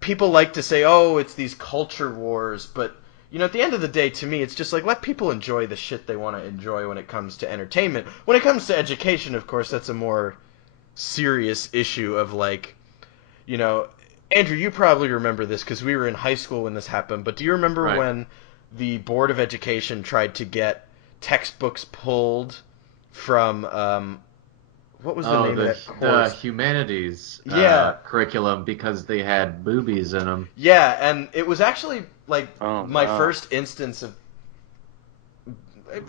people like to say, oh, it's these culture wars, but at the end of the day, to me, it's just like let people enjoy the shit they want to enjoy when it comes to entertainment. When it comes to education, of course, that's a more serious issue of like, Andrew, you probably remember this because we were in high school when this happened, but do you remember Right. when the Board of Education tried to get textbooks pulled from, what was the name of that the course? humanities Yeah. curriculum because they had boobies in them. Yeah, and it was actually like Oh, my no. first instance of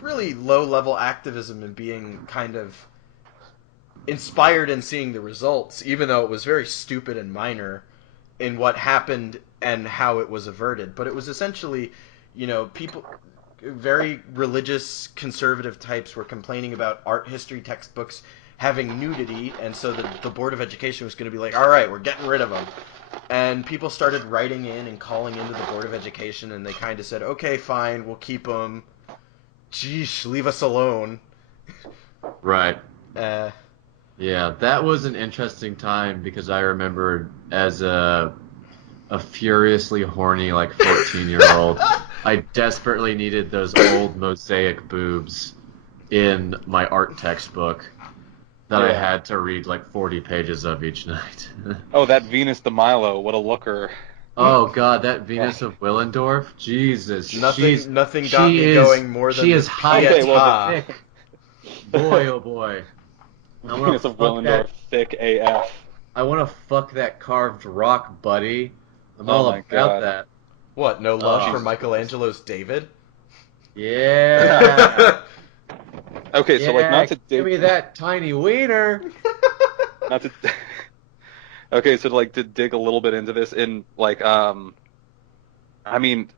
really low-level activism and being kind of inspired in seeing the results, even though it was very stupid and minor in what happened and how it was averted. But it was essentially, people, very religious, conservative types were complaining about art history textbooks having nudity, and so the Board of Education was going to be like, all right, we're getting rid of them. And people started writing in and calling into the Board of Education, and they kind of said, okay, fine, we'll keep them. Geesh, leave us alone. Right. Uh, Yeah, that was an interesting time because I remember as a furiously horny 14-year-old, I desperately needed those old mosaic boobs in my art textbook that I had to read 40 pages of each night. Oh, that Venus de Milo, what a looker. Oh God, that Venus of Willendorf, Jesus, nothing got me going more than she is the high Pietà. as thick. Boy, oh boy. Venus of Willendorf, thick AF. I want to fuck that carved rock, buddy. I'm Oh all my about God. that. What, no love for Jesus Michelangelo's David? Yeah. Okay, so not to give me that tiny wiener. not to. Okay, so to dig a little bit into this, I mean,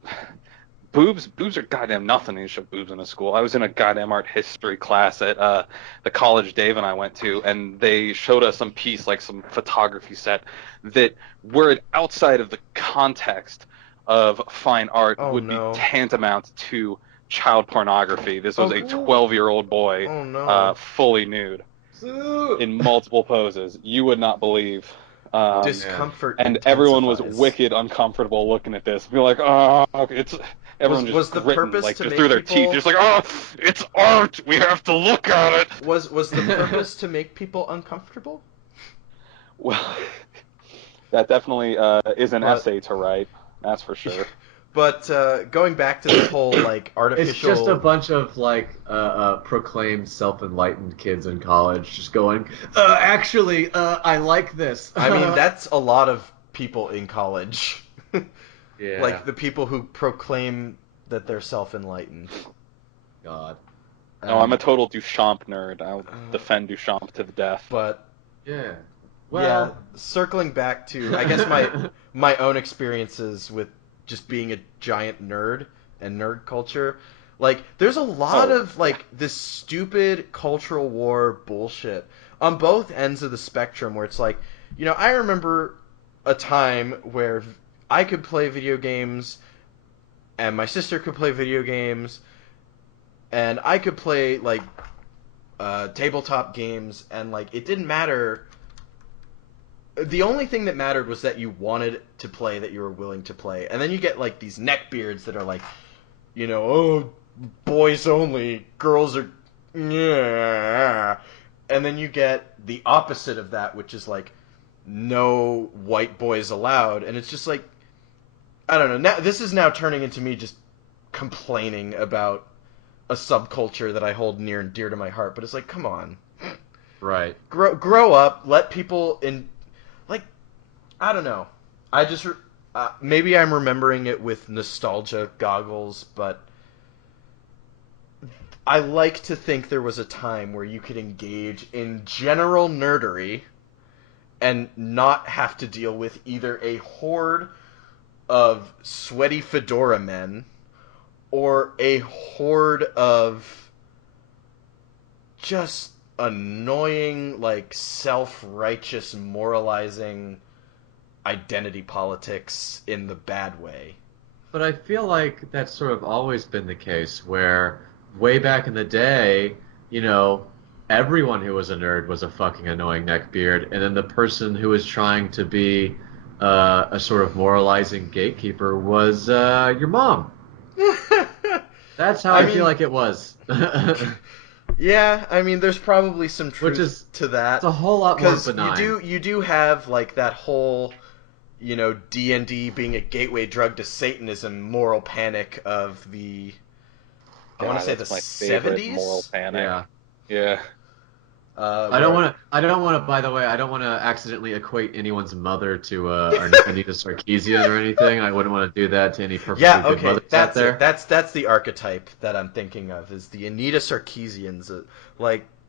boobs are goddamn nothing. You show boobs in a school. I was in a goddamn art history class at the college Dave and I went to, and they showed us some piece, some photography set, that were outside of the context of fine art would be tantamount to child pornography. This was a 12-year-old boy, fully nude, in multiple poses. You would not believe. Discomfort and everyone was wicked uncomfortable looking at this. Be like, oh, it's everyone was just the gritting, purpose to just make through their people... teeth, just oh, it's art. We have to look at it. Was the purpose to make people uncomfortable? Well, that definitely is an essay to write. That's for sure. But going back to the whole artificial... It's just a bunch of proclaimed self-enlightened kids in college just going, actually, I like this. I mean, that's a lot of people in college. Yeah. The people who proclaim that they're self-enlightened. God. No, I'm a total Duchamp nerd. I'll defend Duchamp to the death. But yeah. Well, circling back to, I guess, my own experiences with just being a giant nerd and nerd culture, there's a lot of this stupid cultural war bullshit on both ends of the spectrum where it's I remember a time where I could play video games and my sister could play video games and I could play tabletop games, and it didn't matter. The only thing that mattered was that you wanted to play, that you were willing to play. And then you get these neckbeards that are oh, boys only, girls are, yeah. And then you get the opposite of that, which is no white boys allowed. And it's just I don't know. Now this is now turning into me just complaining about a subculture that I hold near and dear to my heart. But it's come on. Right. Grow up. Let people in. I don't know. I just maybe I'm remembering it with nostalgia goggles, but I like to think there was a time where you could engage in general nerdery and not have to deal with either a horde of sweaty fedora men or a horde of just annoying, self-righteous, moralizing identity politics in the bad way. But I feel like that's sort of always been the case, where way back in the day, everyone who was a nerd was a fucking annoying neckbeard, and then the person who was trying to be a sort of moralizing gatekeeper was your mom. That's how I feel like it was. Yeah, I mean, there's probably some truth to that. It's a whole lot more benign. Because you do have that whole, D&D being a gateway drug to Satanism moral panic of the, I want to say the 70s. Moral panic. Yeah. Yeah. I don't want to. By the way, I don't want to accidentally equate anyone's mother to Anita Sarkeesian or anything. I wouldn't want to do that to any perfectly good mothers out there. That's the archetype that I'm thinking of, is the Anita Sarkeesians,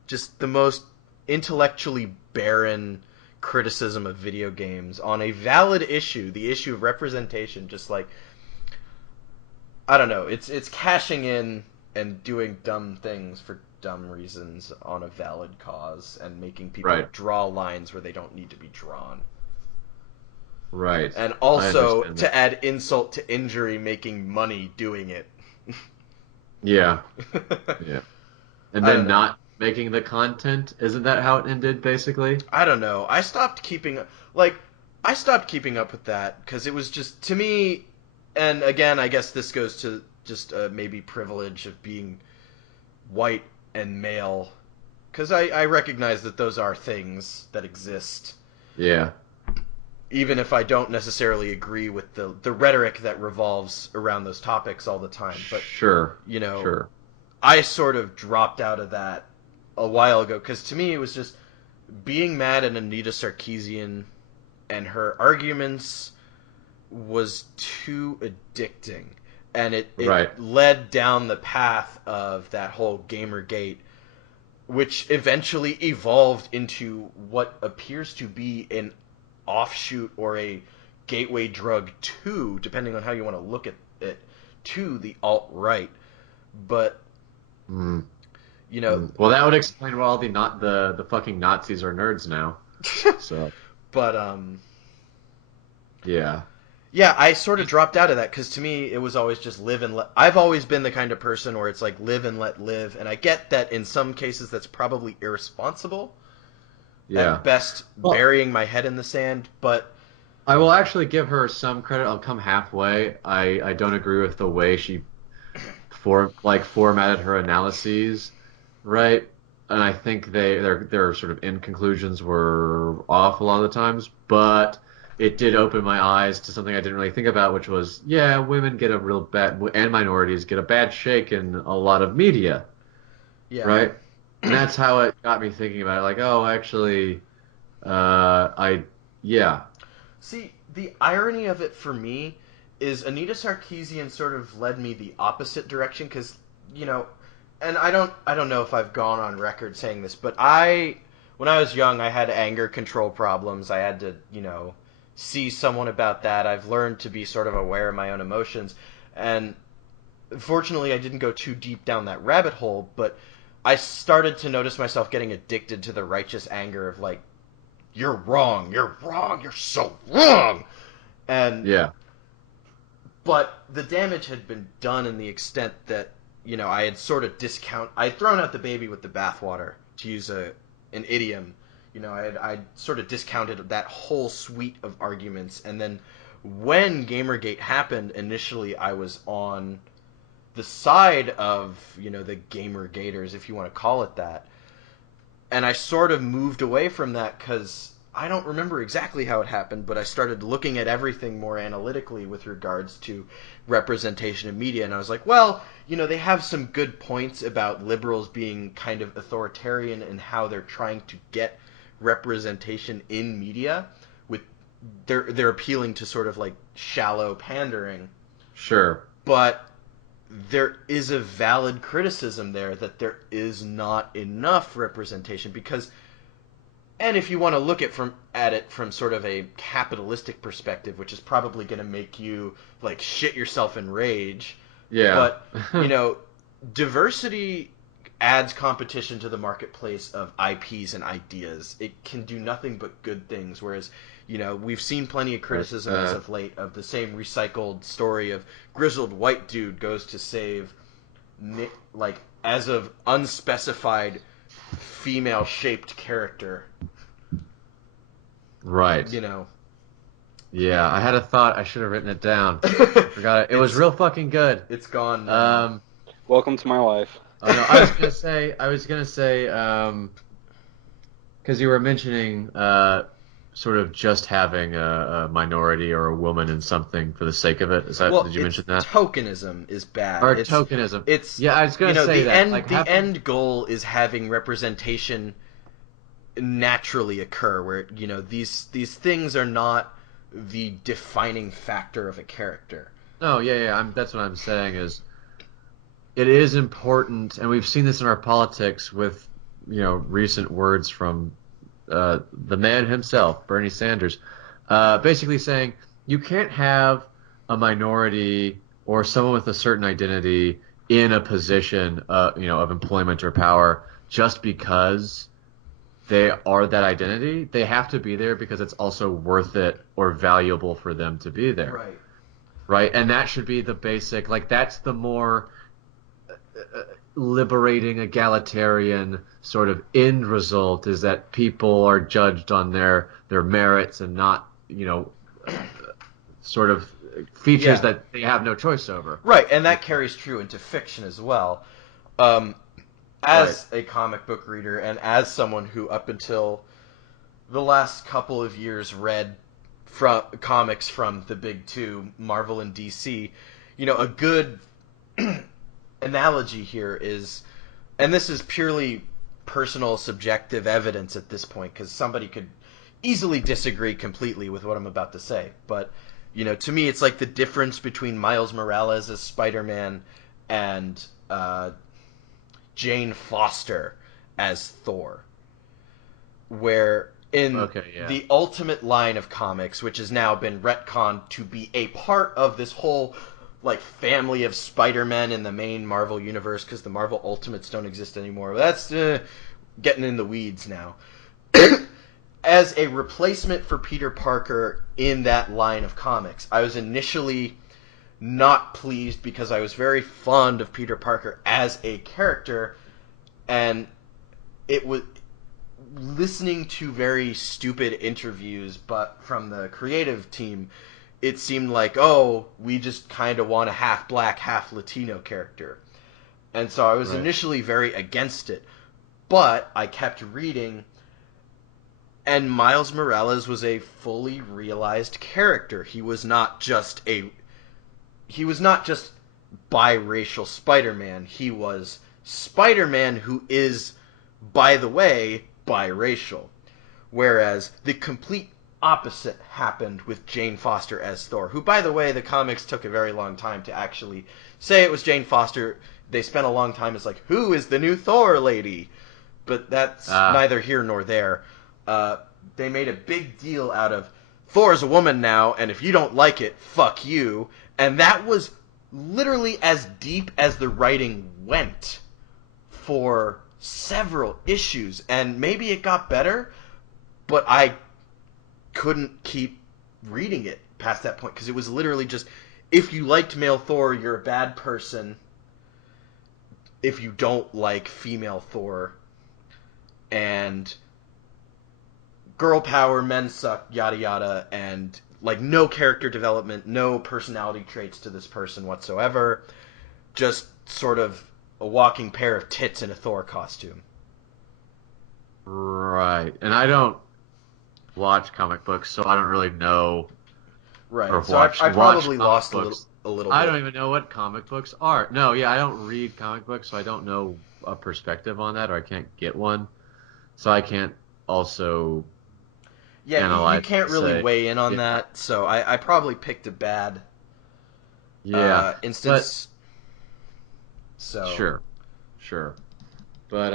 just the most intellectually barren criticism of video games on a valid issue, the issue of representation, just like, I don't know, it's cashing in and doing dumb things for dumb reasons on a valid cause and making people draw lines where they don't need to be drawn. Right. And also, to add insult to injury, making money doing it. Yeah. Yeah. And then not making the content? Isn't that how it ended, basically? I don't know. I stopped keeping up with that because it was just, to me, and again, I guess this goes to just maybe privilege of being white and male, because I recognize that those are things that exist. Yeah. Even if I don't necessarily agree with the rhetoric that revolves around those topics all the time. But, sure. Sure. I sort of dropped out of that a while ago, because to me it was just being mad at Anita Sarkeesian and her arguments was too addicting. And it led down the path of that whole Gamergate, which eventually evolved into what appears to be an offshoot or a gateway drug to, depending on how you want to look at it, to the alt-right. But, well, that would explain why all the fucking Nazis are nerds now. So, but yeah, I sort of dropped out of that because to me it was always just live and let. I've always been the kind of person where it's like live and let live, and I get that in some cases that's probably irresponsible. Yeah. At best, burying my head in the sand, but I will actually give her some credit. I'll come halfway. I don't agree with the way she formatted her analyses, right? And I think their sort of end conclusions were off a lot of the times, but it did open my eyes to something I didn't really think about, which was, women get a real bad, and minorities get a bad shake in a lot of media, right? And that's how it got me thinking about it. Like, oh, actually, See, the irony of it for me is Anita Sarkeesian sort of led me the opposite direction because, and I don't know if I've gone on record saying this, but when I was young, I had anger control problems. I had to, see someone about that. I've learned to be sort of aware of my own emotions, and fortunately, I didn't go too deep down that rabbit hole, but I started to notice myself getting addicted to the righteous anger of like, you're wrong, you're so wrong. And but the damage had been done in the extent that, I had sort of I'd thrown out the baby with the bathwater, to use an idiom. I'd sort of discounted that whole suite of arguments, and then when Gamergate happened, initially I was on the side of, the Gamergaters, if you want to call it that. And I sort of moved away from that because I don't remember exactly how it happened, but I started looking at everything more analytically with regards to representation in media. And I was like, well, they have some good points about liberals being kind of authoritarian in how they're trying to get representation in media. They're appealing to sort of like shallow pandering. Sure. But there is a valid criticism there that there is not enough representation because, and if you want to look at it from sort of a capitalistic perspective, which is probably going to make you like shit yourself in rage. Yeah. But, diversity adds competition to the marketplace of IPs and ideas. It can do nothing but good things, whereas we've seen plenty of criticism as of late of the same recycled story of grizzled white dude goes to save, like, as of unspecified female-shaped character. Right. Yeah, I had a thought. I should have written it down. I forgot it. It was real fucking good. It's gone. Welcome to my life. Oh, no, I was gonna say, because you were mentioning sort of just having a minority or a woman in something for the sake of it. Did you mention that? Tokenism is bad. Or tokenism. I was gonna say that. The end goal is having representation naturally occur, where these things are not the defining factor of a character. No, that's what I'm saying is, it is important, and we've seen this in our politics with recent words from the man himself, Bernie Sanders, basically saying you can't have a minority or someone with a certain identity in a position, of employment or power just because they are that identity. They have to be there because it's also worth it or valuable for them to be there. Right. Right. And that should be the basic, like, that's the more liberating, egalitarian sort of end result, is that people are judged on their merits and not, sort of features that they have no choice over. Right, and that carries true into fiction as well. As a comic book reader and as someone who up until the last couple of years read comics from the big two, Marvel and DC, a good analogy here is, and this is purely personal subjective evidence at this point, because somebody could easily disagree completely with what I'm about to say, but to me it's like the difference between Miles Morales as Spider-Man and Jane Foster as Thor, where in the Ultimate line of comics, which has now been retconned to be a part of this whole family of Spider-Men in the main Marvel universe, because the Marvel Ultimates don't exist anymore. That's getting in the weeds now. As a replacement for Peter Parker in that line of comics, I was initially not pleased because I was very fond of Peter Parker as a character, and it was listening to very stupid interviews, but from the creative team, it seemed like, oh, we just kind of want a half black, half Latino character. And so I was initially very against it. But I kept reading, and Miles Morales was a fully realized character. He was not just biracial Spider-Man. He was Spider-Man who is, by the way, biracial. Whereas the complete opposite happened with Jane Foster as Thor, who, by the way, the comics took a very long time to actually say it was Jane Foster. They spent a long time as like, who is the new Thor lady? But that's neither here nor there. They made a big deal out of Thor's a woman now, and if you don't like it, fuck you. And that was literally as deep as the writing went for several issues. And maybe it got better, but I couldn't keep reading it past that point, because it was literally just, if you liked male Thor, you're a bad person. If you don't like female Thor, and girl power, men suck, yada yada, and no character development, no personality traits to this person whatsoever, just sort of a walking pair of tits in a Thor costume. Right, and I don't watch comic books, so I don't really know. Right. Or so I probably lost a little bit. I don't even know what comic books are. No, I don't read comic books, so I don't know a perspective on that, or I can't get one. So I can't also analyze. You can't really weigh in on that. So I probably picked a bad instance. So sure, but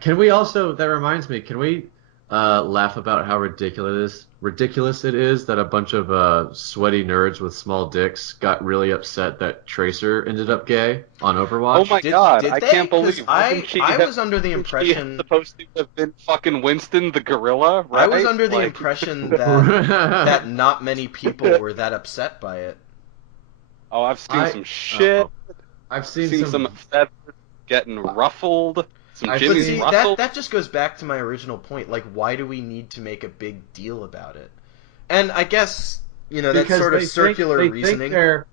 Can we also? That reminds me. Can we laugh about how ridiculous it is that a bunch of sweaty nerds with small dicks got really upset that Tracer ended up gay on Overwatch? Oh my god! I can't believe. I was under the impression supposed to have been fucking Winston the gorilla. Right? I was under the impression that not many people were that upset by it. Oh, I've seen some shit. I've seen some feathers getting ruffled. That just goes back to my original point. Why do we need to make a big deal about it? And I guess, that's because sort of circular reasoning.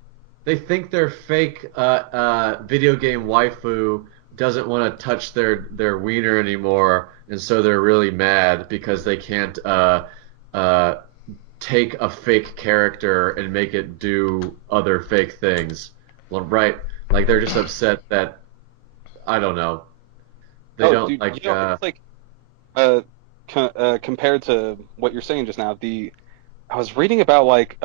They think their fake video game waifu doesn't want to touch their wiener anymore, and so they're really mad because they can't take a fake character and make it do other fake things. Well, right? They're just upset that, I don't know. They don't dude, it's compared to what you're saying just now, the I was reading about like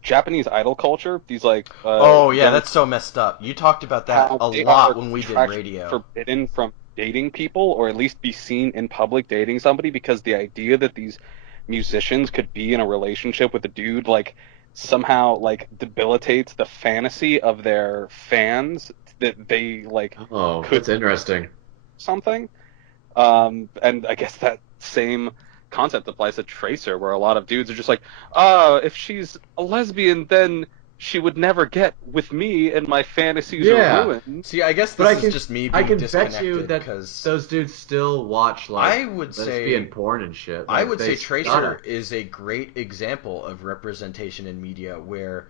Japanese idol culture. These like Oh yeah, young that's so messed up. You talked about that how a they are lot when we did contractually radio. forbidden from dating people or at least be seen in public dating somebody because the idea that these musicians could be in a relationship with a dude like somehow like debilitates the fantasy of their fans that they like Oh, could that's interesting. something. And I guess that same concept applies to Tracer, where a lot of dudes are just like, if she's a lesbian, then she would never get with me, and my fantasies are Yeah. ruined. See, I guess But this is just me I being can bet you disconnected that because those dudes still watch like I would lesbian say porn and shit. I Like, would they say Tracer gotta. is a great example of representation in media where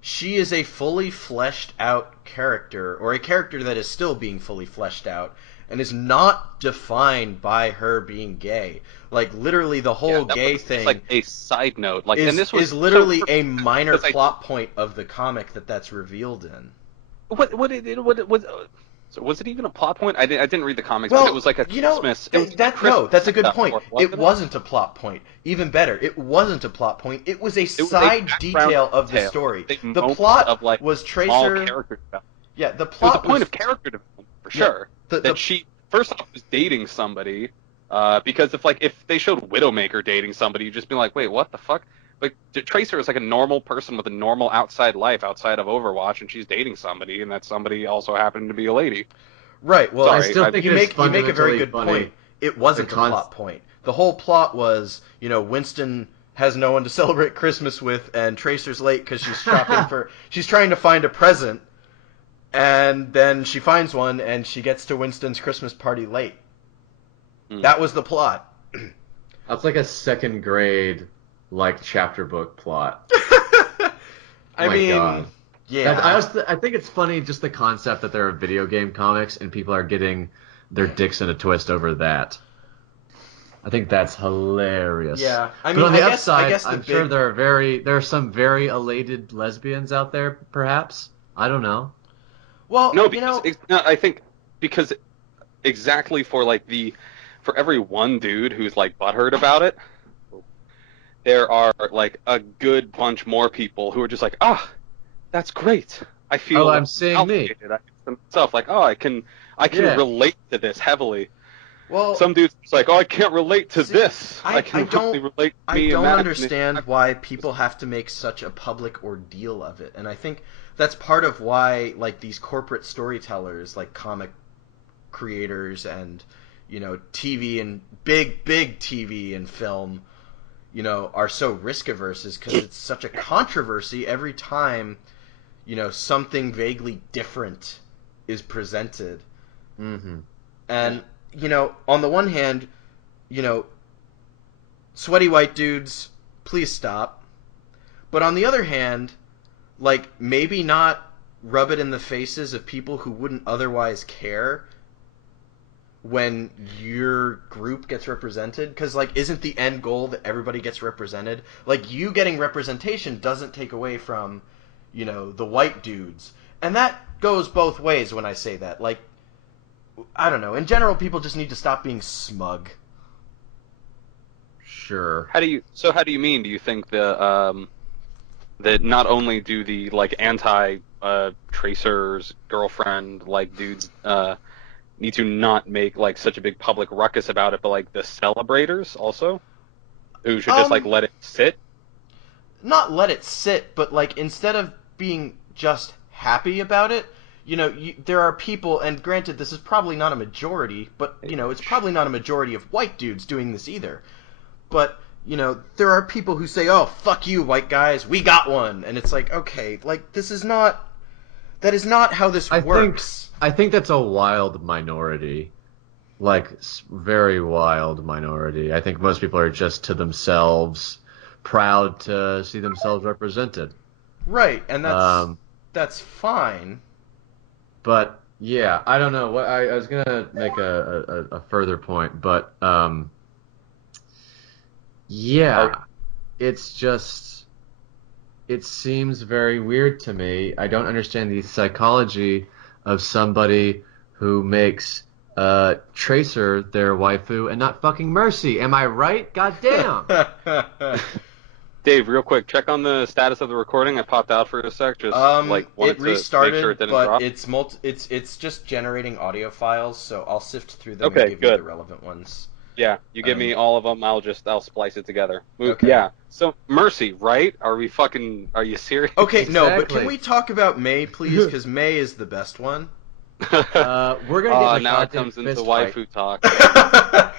she is a fully fleshed out character, or a character that is still being fully fleshed out, and is not defined by her being gay. Like literally, the Yeah, whole that gay was just thing like a side note. Like, and this was is literally so, a minor because I plot point of the comic that's revealed in. so was it even a plot point? I didn't read the comics, but Well, it was like a you know, Christmas. It was a that Christmas no, that's a good metaphor, point. wasn't It wasn't a plot point. Even better, it wasn't a plot point. It was a It was a side background detail of the detail, story. a The moment plot of like was small Tracer. character development. Yeah, the It was plot the point of character development for Yeah, sure. the That she first off was dating somebody, because if they showed Widowmaker dating somebody, you'd just be like, wait, what the fuck? Like Tracer is like a normal person with a normal outside life outside of Overwatch, and she's dating somebody, and that somebody also happened to be a lady. right. Well, I Sorry, still think you it's make a very fundamentally good funny. point. It wasn't a plot point. The whole plot was, Winston has no one to celebrate Christmas with, and Tracer's late because she's shopping for. She's trying to find a present, and then she finds one, and she gets to Winston's Christmas party late. That was the plot. That's like a second grade like chapter book plot. I My mean, God. yeah. I think it's funny just the concept that there are video game comics and people are getting their dicks in a twist over that. I think that's hilarious. Yeah, I But mean, on the I guess upside, the I'm sure big- there are some very elated lesbians out there, perhaps. I don't know. Well, No, because no, I think because exactly for every one dude who's like butthurt about it, there are like a good bunch more people who are just like, that's great. I feel I'm seeing me. validated. I feel myself like, I can Yeah. relate to this heavily. well, Some dudes just like, I can't relate to See, this. I can don't- really relate to I me don't imagining- understand why people have to make such a public ordeal of it, and I think that's part of why, like, these corporate storytellers, like comic creators and TV and big TV and film, are so risk averse, is because it's such a controversy every time, something vaguely different is presented. Mm-hmm. And, on the one hand, sweaty white dudes, please stop. But on the other hand, like, maybe not rub it in the faces of people who wouldn't otherwise care when your group gets represented. Because, like, isn't the end goal that everybody gets represented? Like, you getting representation doesn't take away from, the white dudes. And that goes both ways when I say that. Like, I don't know. In general, people just need to stop being smug. Sure. How do you mean? Do you think that not only do the like anti Tracer's girlfriend like dudes need to not make like such a big public ruckus about it, but like the celebrators also, who should just like let it sit? Not let it sit, but like instead of being just happy about it, there are people, and granted, this is probably not a majority, but it's probably not a majority of white dudes doing this either. But there are people who say, "Oh, fuck you, white guys, we got one," and it's like, okay, like that is not how this works. I think that's a wild minority, like very wild minority. I think most people are just to themselves, proud to see themselves represented. Right, and that's fine. But yeah, I don't know. What I was gonna make a further point, but yeah, it's just it seems very weird to me. I don't understand the psychology of somebody who makes Tracer their waifu and not fucking Mercy. Am I right? God damn. Dave, real quick, check on the status of the recording. I popped out for a sec. Just like wanted It to make restarted, sure it didn't but drop. it's just generating audio files, so I'll sift through them and Okay, give you good. the relevant ones. Yeah, you give me all of them. I'll splice it together. Okay. Yeah. So Mercy, right? Are you serious? Okay, no, but Exactly. can we talk about May, please? Because May is the best one. We're gonna get in a now it goddamn comes into fist fight. waifu talk.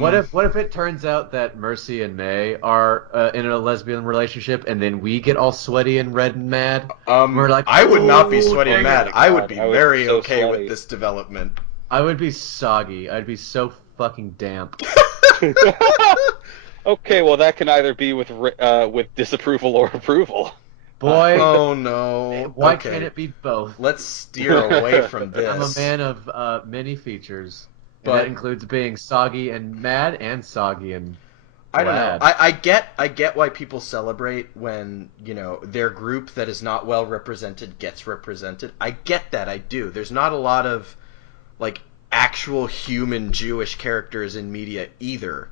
What if it turns out that Mercy and May are in a lesbian relationship, and then we get all sweaty and red and mad? We're like, I would not be "Oh, sweaty and dang mad. it." I would be I would very be so okay sweaty. with this development. I would be soggy. I'd be so fucking damp. Okay, well that can either be with disapproval or approval. Boy, Oh no. why Okay. can't it be both? Let's steer away from this. I'm a man of many features, and But- that includes being soggy and mad, and soggy and I don't know. glad. I get why people celebrate when, their group that is not well represented gets represented. I get that, I do. There's not a lot of like actual human Jewish characters in media either.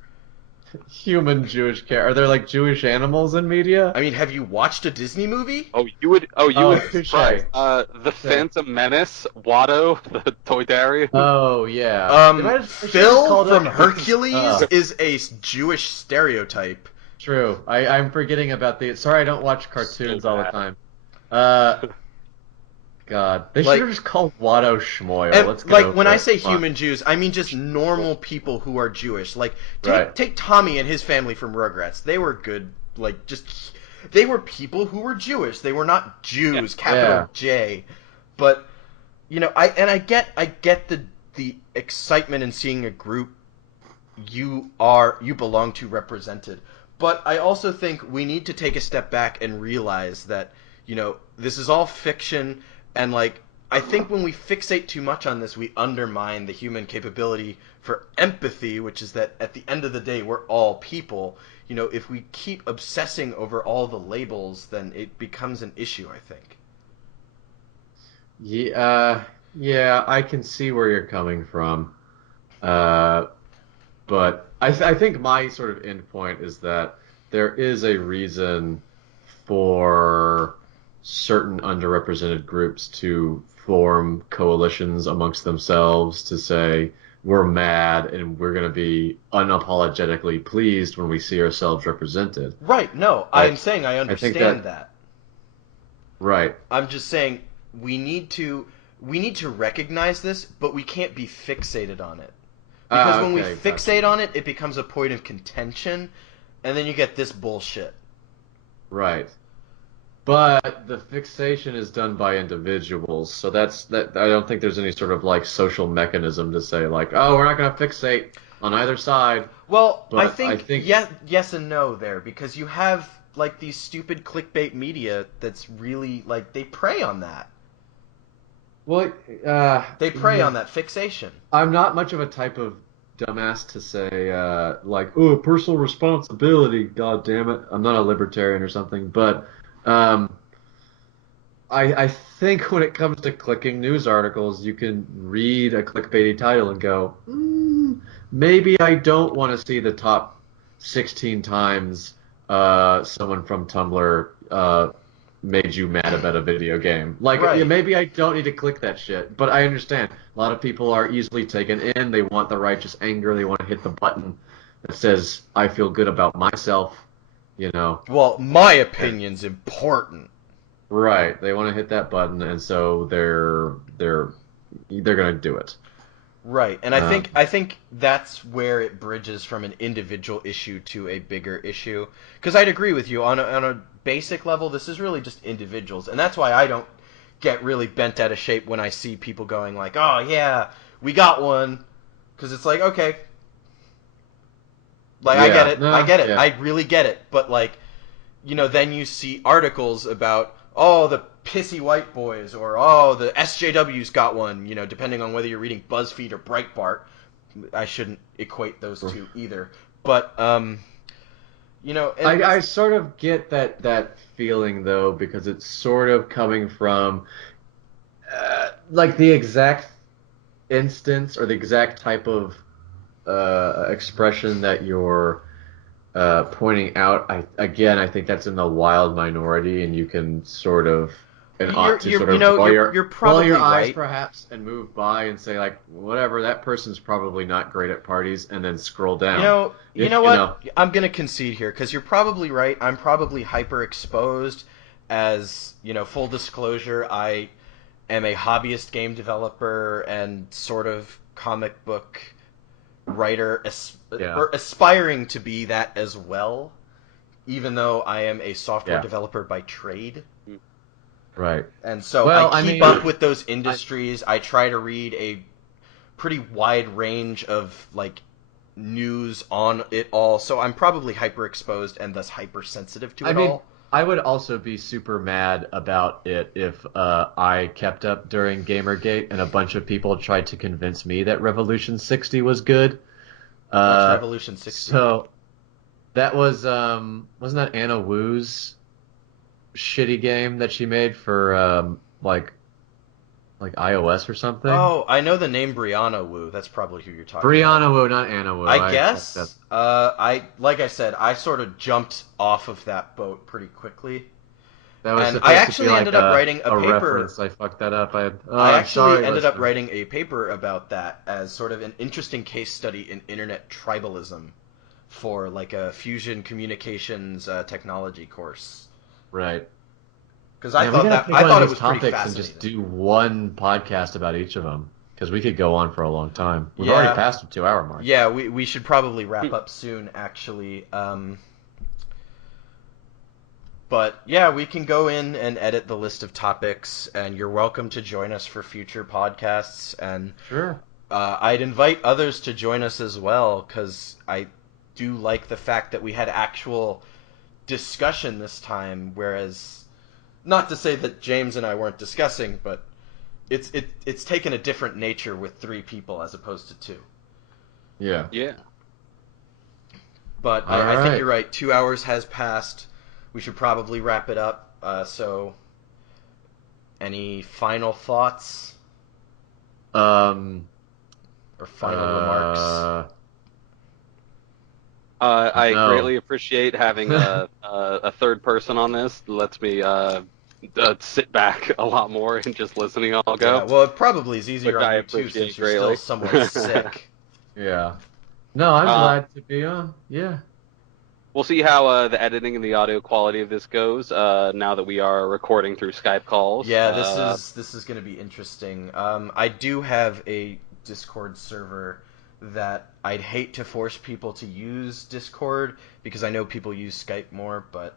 Human Jewish are there like Jewish animals in media? I mean, have you watched a Disney movie? You would be touche. surprised. The Phantom Menace, Watto, the Toydarian. Oh yeah. They might have- they should have Phil called from it- Hercules is a Jewish stereotype. True. I'm forgetting about the. Sorry, I don't watch cartoons So all the bad. time. God, they Like- should have just called Watto Schmoyle. And, Let's get like, over when I it. say Come on. human Jews, I mean just normal people who are Jewish. Like, Right. take Tommy and his family from Rugrats. They were good, they were people who were Jewish. They were not Jews, capital Yeah. J. But, I get the excitement in seeing a group you belong to represented. But I also think we need to take a step back and realize that, this is all fiction. And, I think when we fixate too much on this, we undermine the human capability for empathy, which is that at the end of the day, we're all people. If we keep obsessing over all the labels, then it becomes an issue, I think. Yeah, I can see where you're coming from. But I think my sort of end point is that there is a reason for certain underrepresented groups to form coalitions amongst themselves to say, we're mad and we're going to be unapologetically pleased when we see ourselves represented. Right, no, I'm saying I understand that. Right. I'm just saying we need to recognize this, but we can't be fixated on it. Because when we fixate on it, it becomes a point of contention, and then you get this bullshit. Right. But the fixation is done by individuals, so that I don't think there's any sort of like social mechanism to say like, oh, we're not going to fixate on either side. Well, But I think yes and no there, because you have like these stupid clickbait media that's really like they prey on that. Well, They prey on that fixation. I'm not much of a type of dumbass to say like, oh, personal responsibility. God damn it, I'm not a libertarian or something, but I think when it comes to clicking news articles, you can read a clickbaity title and go, maybe I don't want to see the top 16 times someone from Tumblr made you mad about a video game. Like, Right. maybe I don't need to click that shit, but I understand. A lot of people are easily taken in. They want the righteous anger. They want to hit the button that says, I feel good about myself, Well, my opinion's important. Right. They want to hit that button, and so they're going to do it. Right, and I think that's where it bridges from an individual issue to a bigger issue. Because I'd agree with you on a basic level, this is really just individuals, and that's why I don't get really bent out of shape when I see people going like, "Oh yeah, we got one," because it's like, okay, like I get it, yeah. I really get it, but like, then you see articles about, oh, the pissy white boys, or oh, the SJW's got one, depending on whether you're reading BuzzFeed or Breitbart. I shouldn't equate those two either. But, and I sort of get that feeling, though, because it's sort of coming from, like, the exact instance or the exact type of expression that you're pointing out. I think that's in the wild minority, and you can sort of and ought to sort of you're roll probably your eyes right. perhaps and move by and say like, whatever, that person's probably not great at parties, and then scroll down. You know what? I'm gonna concede here because you're probably right. I'm probably hyper exposed. As full disclosure, I am a hobbyist game developer and sort of comic book writer, or aspiring to be that as well. Even though I am a software developer by trade. Right. And so I keep up with those industries. I try to read a pretty wide range of news on it all. So I'm probably hyper exposed and thus hypersensitive to it all. I would also be super mad about it if I kept up during Gamergate and a bunch of people tried to convince me that Revolution 60 was good. What's Revolution 60? So that was wasn't that Anna Wu's shitty game that she made for like iOS or something? Oh, I know the name Brianna Wu. That's probably who you're talking Brianna about. Wu, not Anna Wu. I guess. Like I said, I sort of jumped off of that boat pretty quickly. That was and I actually ended up writing a paper. Reference. I fucked that up. I actually ended up writing a paper about that as sort of an interesting case study in internet tribalism for like a fusion communications technology course. Right. Because I thought it was pretty fascinating. And just do one podcast about each of them. Because we could go on for a long time. We've already passed the 2-hour mark. Yeah, we should probably wrap up soon, actually. But yeah, we can go in and edit the list of topics, and you're welcome to join us for future podcasts. And sure, I'd invite others to join us as well, because I do like the fact that we had actual discussion this time, whereas, not to say that James and I weren't discussing, but it's taken a different nature with 3 people as opposed to 2. Yeah. Yeah. But I think you're right. 2 hours has passed. We should probably wrap it up. So, any final thoughts? Or final remarks? I greatly appreciate having a third person on this. It lets me sit back a lot more and just listening all go. Yeah, well, it probably is easier on you too, since you're still somewhat sick. Yeah. No, I'm glad to be on. Yeah. We'll see how the editing and the audio quality of this goes now that we are recording through Skype calls. Yeah, this is going to be interesting. I do have a Discord server that I'd hate to force people to use Discord because I know people use Skype more, but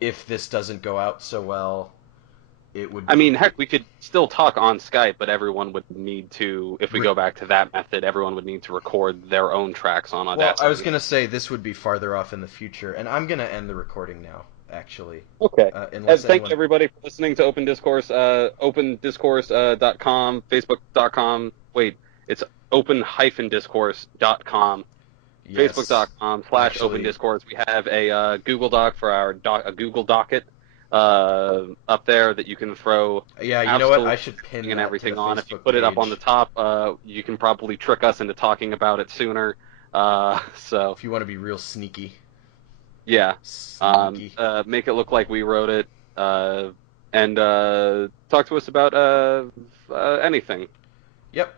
if this doesn't go out so well, it would... I mean, heck, we could still talk on Skype, but everyone would need to, if we go back to that method, everyone would need to record their own tracks on Audacity. Well, I was going to say this would be farther off in the future, and I'm going to end the recording now, actually. Okay. Thank you, everybody, for listening to Open Discourse. OpenDiscourse.com, Facebook.com. Wait, it's open-discourse.com. Yes. Facebook.com/Open Discourse. We have a Google Doc for our a Google Docket up there that you can throw. Yeah, you know what? I should pin and everything on. Facebook if you put it up page. on the top, you can probably trick us into talking about it sooner. So if you want to be real sneaky. Yeah. Sneaky. Make it look like we wrote it, and talk to us about anything. Yep.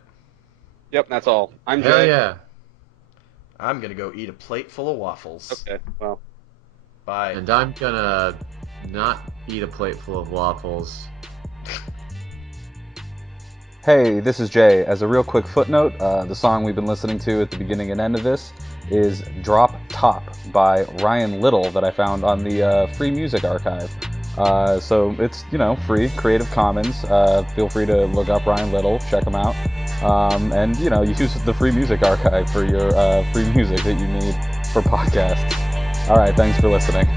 That's all. I'm Hell Jay. Yeah. I'm gonna go eat a plate full of waffles. Okay, well. Bye. And I'm gonna not eat a plate full of waffles. Hey, this is Jay. As a real quick footnote, the song we've been listening to at the beginning and end of this is Drop Top by Ryan Little that I found on the Free Music Archive. So it's, free, Creative Commons. Feel free to look up Ryan Little, check him out. And, use the Free Music Archive for your free music that you need for podcasts. All right, thanks for listening.